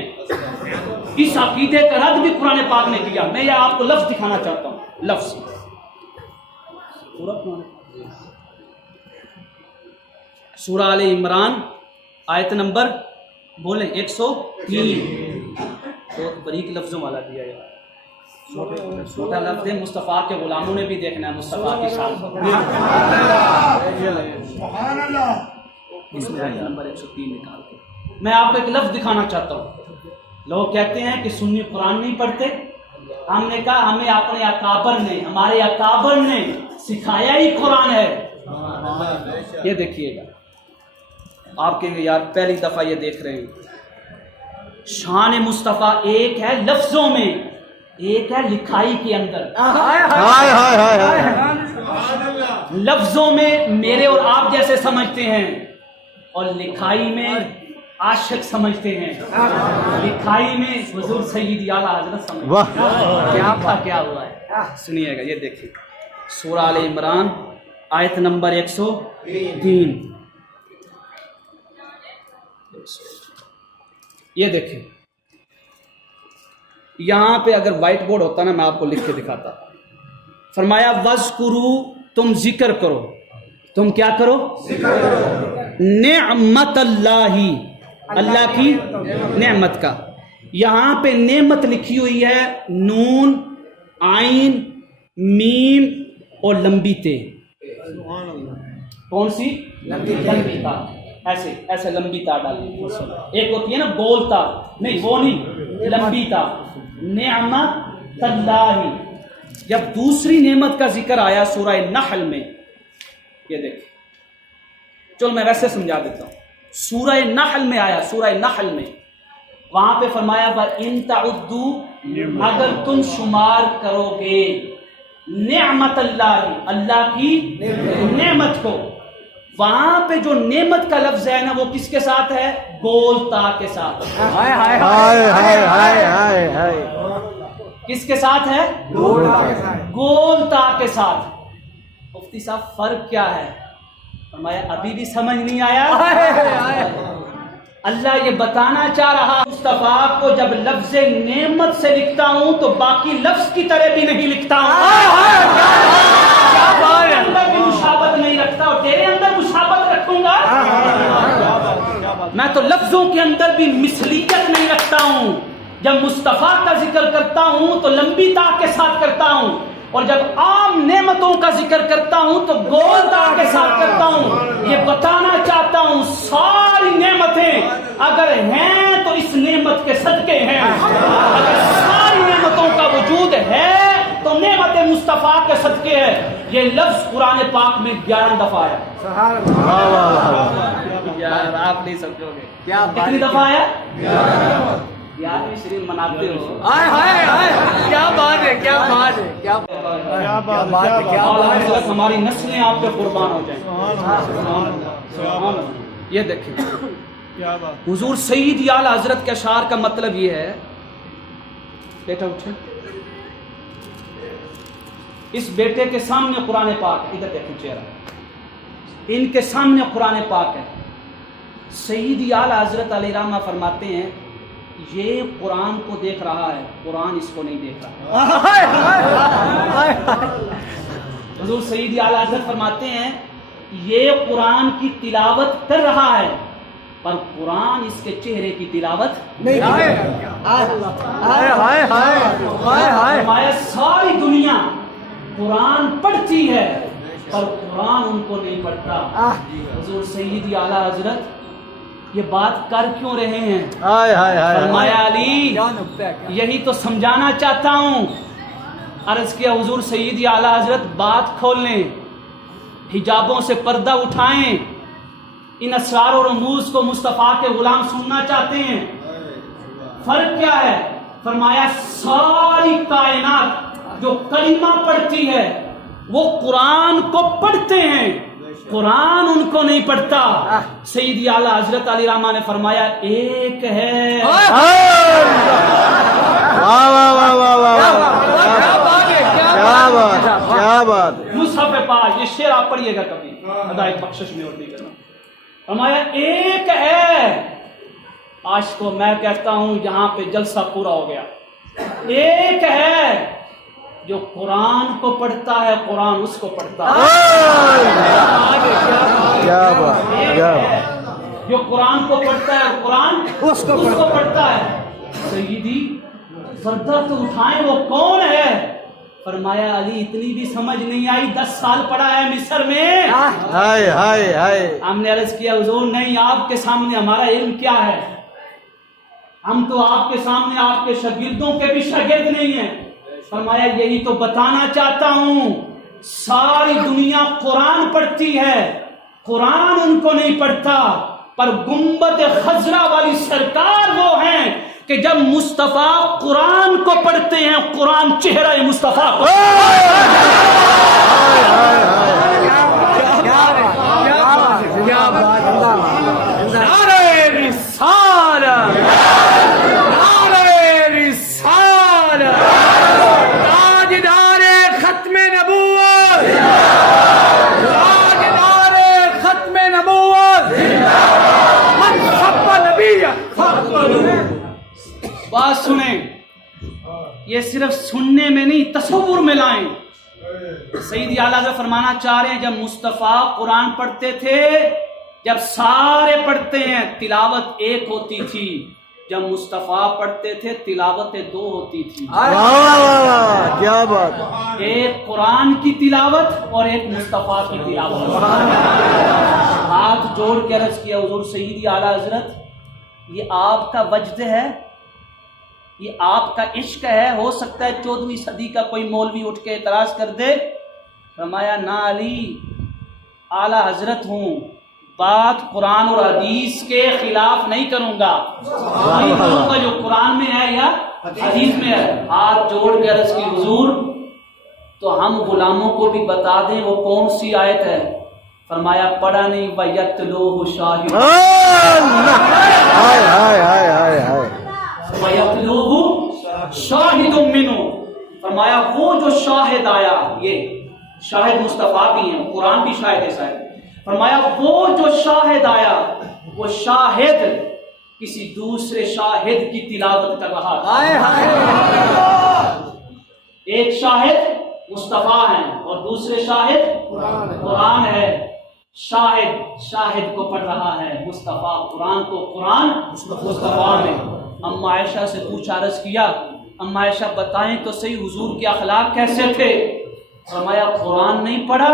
اس عقیدے کا رد بھی قرآن پاک نے کیا۔ میں یہ آپ کو لفظ دکھانا چاہتا ہوں، لفظ سورہ آل عمران آیت نمبر بولیں 103، بہت باریک لفظوں والا دیا ہے، چھوٹا لفظ ہے، مصطفیٰ کے غلاموں نے بھی دیکھنا ہے مصطفیٰ کے ساتھ۔ اس میں آیت نمبر 103 نکال کے میں آپ کو ایک لفظ دکھانا چاہتا ہوں۔ لوگ کہتے ہیں کہ سنی قرآن نہیں پڑھتے، ہم نے کہا ہمیں اپنے اکابر نے، ہمارے اکابر نے سکھایا ہی قرآن ہے۔ یہ دیکھیے گا، آپ کہیں گے یار پہلی دفعہ یہ دیکھ رہے ہیں۔ شان مصطفیٰ ایک ہے لفظوں میں، ایک ہے لکھائی کے اندر۔ لفظوں میں میرے اور آپ جیسے سمجھتے ہیں، اور لکھائی میں عاشق سمجھتے ہیں، لکھائی میں حضور سیدی اعلیٰ حضرت سمجھتے ہیں۔ کیا تھا کیا ہوا ہے، سنیے گا، یہ دیکھیے سورہ آل عمران آیت نمبر 103. یہ دیکھیں, یہاں پہ اگر وائٹ بورڈ ہوتا نا میں آپ کو لکھ کے دکھاتا. فرمایا وَاذْکُرُوا, تم ذکر کرو. تم کیا کرو؟ نعمت اللہ, اللہ کی نعمت کا. یہاں پہ نعمت لکھی ہوئی ہے نون, عین, میم اور لمبی تے. کون سی؟ لمبی تا. ایسے ایسے لمبی تا ڈالی. ایک ہوتی ہے نا گول تا, نہیں وہ نہیں, لمبی تا. نعمت اللہ. جب دوسری نعمت کا ذکر آیا سورہ نحل میں, یہ دیکھیں, چلو میں ویسے سمجھا دیتا ہوں. سورہ نحل میں آیا, سورہ نحل میں وہاں پہ فرمایا وَإِن تَعُدُّوا, اگر تم شمار کرو گے نعمت اللہ, اللہ کی نعمت کو. وہاں پہ جو نعمت کا لفظ ہے نا وہ کس کے ساتھ ہے؟ گول تا کے ساتھ. کس کے ساتھ ہے؟ گول تا کے ساتھ. مفتی صاحب فرق کیا ہے؟ فرمایا ابھی بھی سمجھ نہیں آیا. اللہ یہ بتانا چاہ رہا مصطفیٰ کو جب لفظ نعمت سے لکھتا ہوں تو باقی لفظ کی طرح بھی نہیں لکھتا ہوں. تیرے اندر بھی مشابہت نہیں رکھتا اور تیرے اندر مشابہت رکھوں گا. میں تو لفظوں کے اندر بھی مثلیت نہیں رکھتا ہوں. جب مصطفیٰ کا ذکر کرتا ہوں تو لمبی تا کے ساتھ کرتا ہوں, اور جب عام نعمتوں کا ذکر کرتا ہوں تو گول تا کے ساتھ کرتا ہوں. یہ بتانا چاہتا ہوں ساری نعمتیں اگر ہیں تو اس نعمت کے صدقے ہیں. اگر ساری نعمتوں کا وجود ہے تو نعمت مصطفیٰ کے صدقے ہے. یہ لفظ قرآن پاک میں 11 دفعہ ہے. یار آپ نہیں سمجھو گے کتنی دفعہ ہے؟ 11ویں شریف مناتے ہو. کیا بات ہے, کیا بات ہے, کیا بات ہے, کیا بات ہے. ہماری نسلیں آپ پہ قربان ہو جائیں. یہ دیکھیں حضور سید اعلیٰ حضرت کے اشعار کا مطلب یہ ہے. بیٹا اٹھے, اس بیٹے کے سامنے قرآن پاک, ادھر دیکھیں چہرہ, ان کے سامنے قرآن پاک ہے. سید اعلیٰ حضرت علیہ رحمہ فرماتے ہیں یہ قرآن کو دیکھ رہا ہے, قرآن اس کو نہیں دیکھ رہا. حضور سید اعلیٰ حضرت فرماتے ہیں یہ قرآن کی تلاوت کر رہا ہے پر قرآن اس کے چہرے کی تلاوت نہیں کر رہا. فرمایا ساری دنیا قرآن پڑھتی ہے پر قرآن ان کو نہیں پڑھتا. حضور سید اعلیٰ حضرت یہ بات کر کیوں رہے ہیں؟ فرمایا علی یہی تو سمجھانا چاہتا ہوں. عرض کیا حضور سید اعلیٰ حضرت بات کھول لیں, حجابوں سے پردہ اٹھائیں, ان اسرار و رموز کو مصطفیٰ کے غلام سننا چاہتے ہیں. فرق کیا ہے؟ فرمایا ساری کائنات جو کلمہ پڑھتی ہے وہ قرآن کو پڑھتے ہیں, قرآن ان کو نہیں پڑھتا. سید اعلیٰ حضرت علی رحمہ نے فرمایا ایک ہے. مصحف پاک, یہ شعر آپ پڑھیے گا کبھی, ہدایت بخشش میں اور نہیں کرنا. فرمایا ایک ہے. آج کو میں کہتا ہوں یہاں پہ جلسہ پورا ہو گیا. ایک ہے جو قرآن کو پڑھتا ہے, قرآن اس کو پڑھتا ہے. جو قرآن کو پڑھتا ہے قرآن اس کو پڑھتا ہے. سیدی پردہ تو اٹھائیں, وہ کون ہے؟ فرمایا علی اتنی بھی سمجھ نہیں آئی, 10 سال پڑھا ہے مصر میں. ہم نے عرض کیا حضور نہیں, آپ کے سامنے ہمارا علم کیا ہے, ہم تو آپ کے سامنے آپ کے شاگردوں کے بھی شاگرد نہیں ہیں. فرمایا یہی تو بتانا چاہتا ہوں ساری دنیا قرآن پڑھتی ہے, قرآن ان کو نہیں پڑھتا, پر گنبد خضرا والی سرکار وہ ہیں کہ جب مصطفیٰ قرآن کو پڑھتے ہیں قرآن چہرہ مصطفیٰ کو. تاجدار ختم نبوت یہ صرف سننے میں نہیں تصور میں لائیں. سیدی اعلیٰ حضرت فرمانا چاہ رہے ہیں جب مصطفیٰ قرآن پڑھتے تھے، جب سارے پڑھتے ہیں تلاوت ایک ہوتی تھی، جب مصطفیٰ پڑھتے تھے تلاوتیں دو ہوتی تھی. کیا بات. ایک قرآن کی تلاوت اور ایک مصطفیٰ کی تلاوت. ہاتھ جوڑ کے عرض کیا حضور سیدی اعلیٰ حضرت یہ آپ کا وجد ہے، یہ آپ کا عشق ہے. ہو سکتا ہے 14ویں صدی کا کوئی مولوی اٹھ کے اعتراض کر دے. فرمایا نہ علی، اعلیٰ حضرت ہوں، بات قرآن اور حدیث کے خلاف نہیں کروں گا، وہی کروں گا جو قرآن میں ہے یا حدیث میں ہے. ہاتھ جوڑ کے عرض کی حضور تو ہم غلاموں کو بھی بتا دیں وہ کون سی آیت ہے. فرمایا پڑھا نہیں وَيَتْلُوهُ شَاهِدٌ وَيَتْلُوهُ شَاهِدٌ مِّنْهُ. فرمایا وہ جو شاہد آیا، یہ شاہد مصطفیٰ بھی ہیں، قرآن بھی شاہد ایسا ہے. فرمایا وہ جو شاہد آیا، وہ شاہد کسی دوسرے شاہد کی تلاوت کر رہا تھا. ایک شاہد مصطفیٰ ہیں اور دوسرے شاہد قرآن ہے. شاہد کو پڑھ رہا ہے مصطفیٰ، قرآن کو قرآن مصطفیٰ میں. اما عائشہ سے پوچھا، عرض کیا اما عائشہ بتائیں تو صحیح حضور کے اخلاق کیسے تھے. فرمایا قرآن نہیں پڑھا،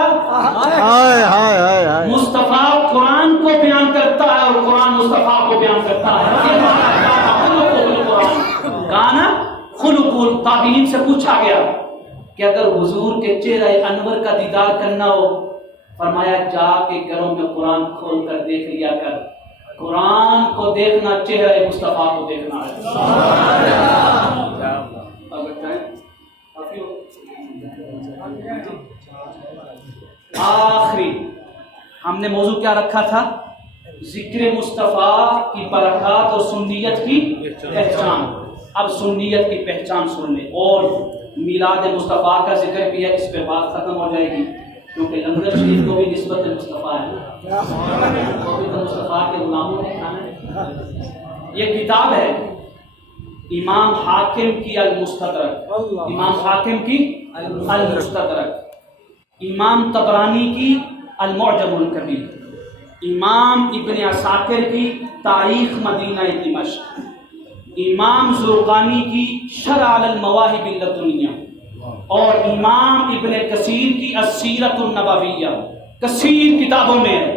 مصطفیٰ قرآن کو بیان کرتا ہے اور قرآن مصطفیٰ کو بیان کرتا ہے. گانا خلق التابعین سے پوچھا گیا کہ اگر حضور کے چہرہ انور کا دیدار کرنا ہو، فرمایا جا کے گھروں میں قرآن کھول کر دیکھ لیا کر. قرآن کو دیکھنا چہرہ مصطفیٰ کو دیکھنا ہے. آخری ہم نے موضوع کیا رکھا تھا؟ ذکر مصطفیٰ کی برکات اور سنیت کی پہچان. اب سنیت کی پہچان سن لیں، اور میلاد مصطفیٰ کا ذکر بھی ہے، اس پہ بات ختم ہو جائے گی کیونکہ لنگر شریف کو بھی نسبت مصطفیٰ ہے، مصطفیٰ کے غلاموں نے کھانا ہے. یہ کتاب ہے امام حاکم کی المستدرک، امام حاکم کی المستدرک، امام طبرانی کی المعجم الکبیر، امام ابن عساکر کی تاریخ مدینہ دمشق، امام زرقانی کی شرح علی المواہب اللدنیہ، اور امام ابن کثیر کی السیرۃ النبویہ. کثیر کتابوں میں ہے.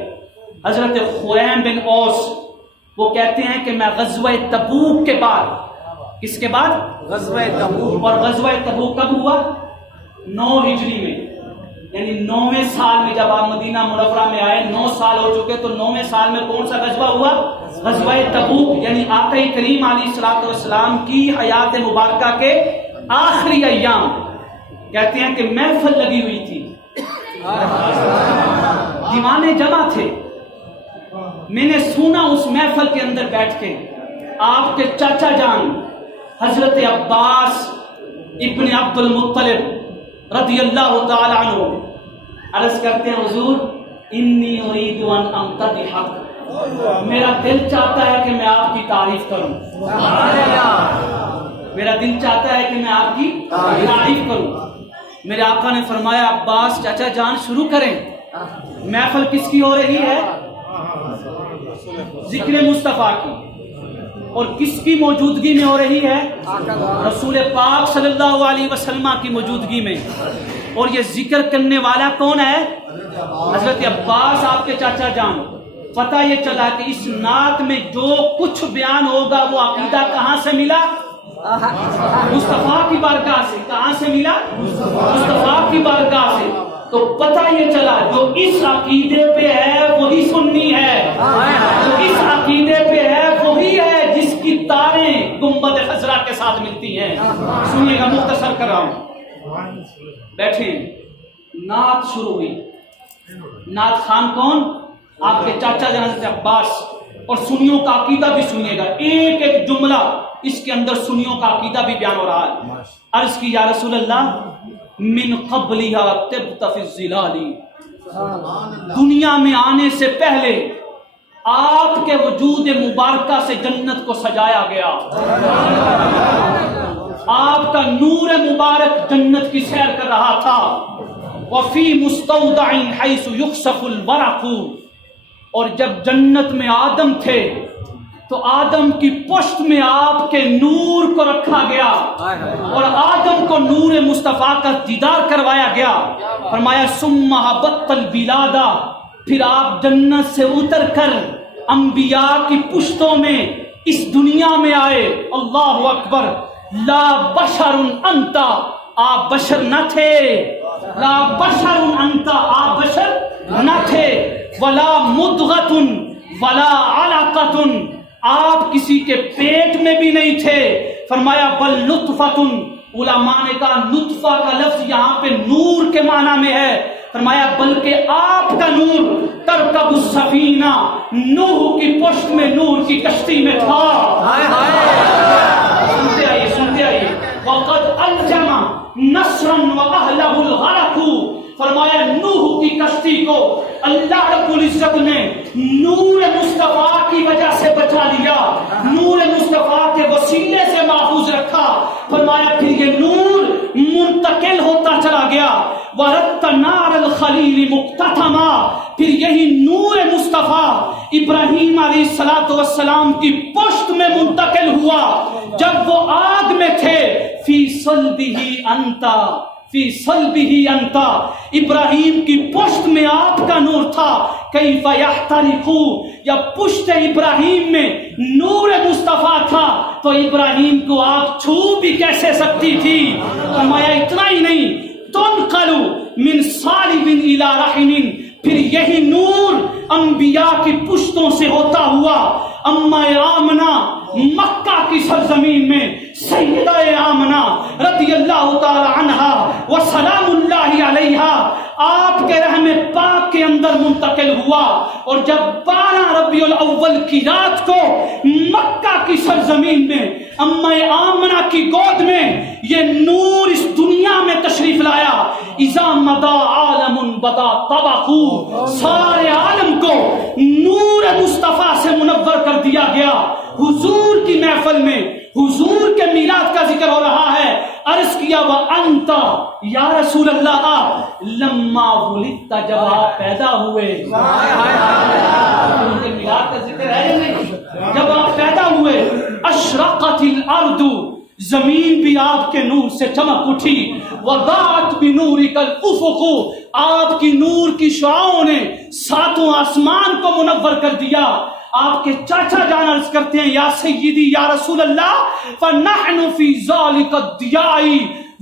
حضرت خریم بن اوس وہ کہتے ہیں کہ میں غزوہ تبوک کے بعد، کس کے بعد؟ غزوہ تبوک. اور غزوہ تبوک کب ہوا؟ 9 ہجری میں، یعنی 9ویں سال میں جب آپ مدینہ منورہ میں آئے، 9 سال ہو چکے، تو 9ویں سال میں کون سا غزوہ ہوا؟ غزوہ تبوک. یعنی آقا کریم علیہ الصلوۃ والسلام کی حیات مبارکہ کے آخری ایام. کہتے ہیں کہ محفل لگی ہوئی تھی، دیوانے جمع تھے. میں نے سنا اس محفل کے اندر بیٹھ کے آپ کے چاچا جان حضرت عباس ابن عبد المطلب رضی اللہ تعالی عنہ عرض کرتے ہیں حضور انی اريد ان امتدحک، میرا دل چاہتا ہے کہ میں آپ کی تعریف کروں. میرا دل چاہتا ہے کہ میں آپ کی تعریف کروں. میرے آقا نے فرمایا عباس چاچا جان شروع کریں. محفل کس کی ہو رہی ہے؟ ذکر مصطفیٰ کی. اور کس کی موجودگی میں ہو رہی ہے؟ رسول پاک صلی اللہ علیہ وسلم کی موجودگی میں. اور یہ ذکر کرنے والا کون ہے؟ حضرت عباس آپ کے چاچا جان. پتہ یہ چلا کہ اس نعت میں جو کچھ بیان ہوگا وہ عقیدہ کہاں سے ملا؟ مصطفیٰ کی بارگاہ سے. کہاں سے ملا؟ مصطفیٰ کی بارگاہ سے. تو پتہ یہ چلا جو اس عقیدے پہ ہے وہی سنی ہے، جو اس عقیدے پہ ہے وہی ہے جس کی تاریں گنبد خضرا کے ساتھ ملتی ہیں. سنیے گا، مختصر کر رہا ہوں. بیٹھیں. نعت شروع ہوئی. نعت خان کون؟ آپ کے چاچا جان حضرت عباس. اور سنیوں کا عقیدہ بھی سنیے گا، ایک ایک جملہ اس کے اندر سنیوں کا عقیدہ بھی بیان ہو رہا ہے. عرض کی یا رسول اللہ من قبلها طبت فی الظلال، دنیا میں آنے سے پہلے آپ کے وجود مبارکہ سے جنت کو سجایا گیا. آپ کا نور مبارک جنت کی سیر کر رہا تھا. وفی مستودع حیث یخسف الورق، اور جب جنت میں آدم تھے تو آدم کی پشت میں آپ کے نور کو رکھا گیا اور آدم کو نور مصطفیٰ کا دیدار کروایا گیا. فرمایا ثم ہبطت البلاد، پھر آپ جنت سے اتر کر انبیاء کی پشتوں میں اس دنیا میں آئے. اللہ اکبر. لا بشر انت، آپ بشر نہ تھے. لا بشر انت، آپ بشر نہ تھے. ولا مدغۃ ولا علقۃ، آپ کسی کے پیٹ میں بھی نہیں تھے. فرمایا بل نطفۃ، علماء نے کہا نطفہ کا لفظ یہاں پہ نور کے معنی میں ہے. فرمایا بلکہ آپ کا نور ترکب السفینہ، نوح کی پشت میں نور کی کشتی میں تھا. سنتے آئیے. وقد الجم نصرا واہلہ الغرق، فرمایا نوح کی کشتی کو اللہ رب العزت نے نور مصطفیٰ کی وجہ سے بچا لیا، نور مصطفیٰ کے وسیلے سے محفوظ رکھا. فرمایا پھر یہ نور منتقل ہوتا چلا گیا. وَرَدَّ نَارَ الْخَلِيلِ مُقْتَتَمًا، پھر یہی نور مصطفیٰ ابراہیم علیہ السلام کی پشت میں منتقل ہوا جب وہ آگ میں تھے. فی صلبہ انت، فی صلبہ انت، ابراہیم کی پشت میں آپ کا نور تھا. کیف یحترق، یا پشت ابراہیم میں نور مصطفیٰ تھا تو ابراہیم کو آپ چھو بھی کیسے سکتی تھی. فرمایا اتنا ہی نہیں، تنقل من صالب الی رحم، پھر یہی نور انبیاء کی پشتوں سے ہوتا ہوا امہ آمنہ مکہ کی سرزمین میں سیدہ آمنہ رضی اللہ تعالی عنہا وسلام اللہ علیہا آپ کے رحم پاک کے اندر منتقل ہوا. اور جب 12 ربیع الاول کی رات کو مکہ کی سرزمین میں امہ آمنہ کی گود میں یہ نور اس دنیا میں تشریف لایا. اذا مضى عالم بدا طبقو، سارے عالم کو نور مصطفیٰ سے منور کر دیا گیا. حضور کی محفل میں حضور کے میلاد کا ذکر ہو رہا ہے. عرض کیا وانت یا رسول اللہ، آپ لما ولدت، جب آپ پیدا ہوئے. حضور کے میلاد کا ذکر ہے یا نہیں؟ جب آپ پیدا ہوئے. اشرقت الارض، زمین بھی آپ کے نور سے چمک اٹھی. وضاعت بنورک الافق، آپ کی نور کی شعاعوں نے ساتوں آسمان کو منور کر دیا. آپ کے چاچا جان عرض کرتے ہیں یا سیدی یا رسول اللہ، فنحن فی ذالک الضیاء،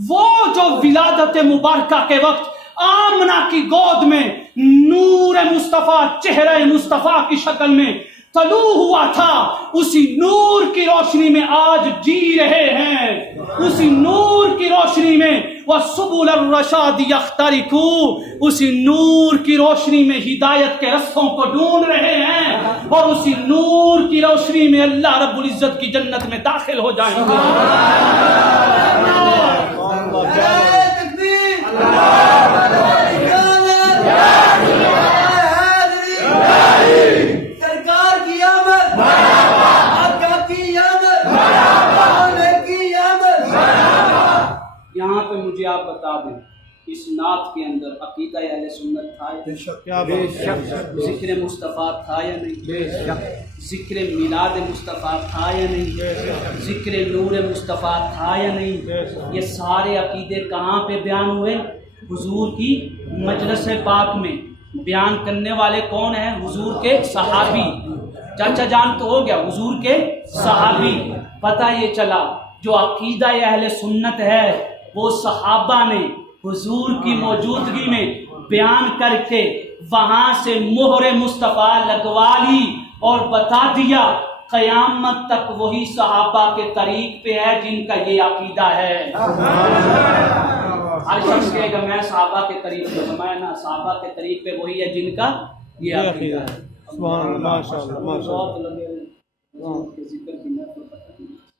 وہ جو ولادت مبارکہ کے وقت آمنہ کی گود میں نور مصطفیٰ، چہرہ مصطفیٰ کی شکل میں طلوع ہوا تھا، اسی نور کی روشنی میں آج جی رہے ہیں. اسی نور کی روشنی میں وَسُبُلَ الرَّشَادِ يَخْتَرِقُ، اسی نور کی روشنی میں ہدایت کے رستوں کو ڈھونڈ رہے ہیں اور اسی نور کی روشنی میں اللہ رب العزت کی جنت میں داخل ہو جائیں گے. یہاں پہ مجھے آپ بتا دیں اس نعت کے اندر عقیدہ اہل سنت تھا یا نہیں؟ ذکر مصطفیٰ تھا یا نہیں؟ ذکر میلاد مصطفیٰ تھا یا نہیں؟ ذکر نور مصطفیٰ تھا یا نہیں؟ یہ سارے عقیدے کہاں پہ بیان ہوئے؟ حضور کی مجلس پاک میں. بیان کرنے والے کون ہیں؟ حضور کے صحابی. چاچا جان تو ہو گیا، حضور کے صحابی. پتہ یہ چلا جو عقیدہ اہل سنت ہے وہ صحابہ نے حضور کی موجودگی میں بیان کر کے وہاں سے مہر مصطفیٰ لگوا لی اور بتا دیا قیامت تک وہی صحابہ کے طریق پہ ہے جن کا یہ عقیدہ ہے. ہر شخص کہے گا میں صحابہ کے طریق پہ، میں نا صحابہ کے طریق پہ وہی ہے جن کا یہ عقیدہ ہے. سبحان اللہ، ماشاءاللہ ماشاءاللہ.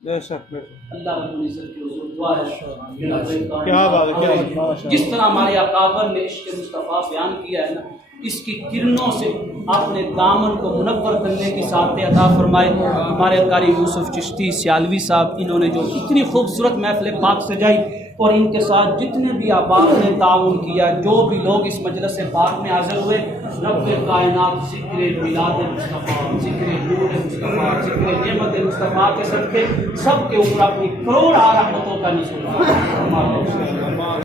بے شک بے شک. اللہ رب العزت کے حضور دعا ہے کیا بات ہے، کیا جس طرح ہمارے اکابر نے عشق مصطفیٰ بیان کیا ہے نا، اس کی کرنوں سے اپنے دامن کو منور کرنے کی ساتھ عطا فرمائے. ہمارے قاری یوسف چشتی سیالوی صاحب، انہوں نے جو اتنی خوبصورت محفل پاک سجائی اور ان کے ساتھ جتنے بھی احباب نے تعاون کیا، جو بھی لوگ اس مجلس پاک میں حاضر ہوئے، رب کائنات ذکر میلاد مصطفیٰ، ذکر نور مصطفیٰ، ذکر نعمت مصطفیٰ کے صدقے سب کے اوپر اپنی کروڑ رحمتوں کا نزول فرما.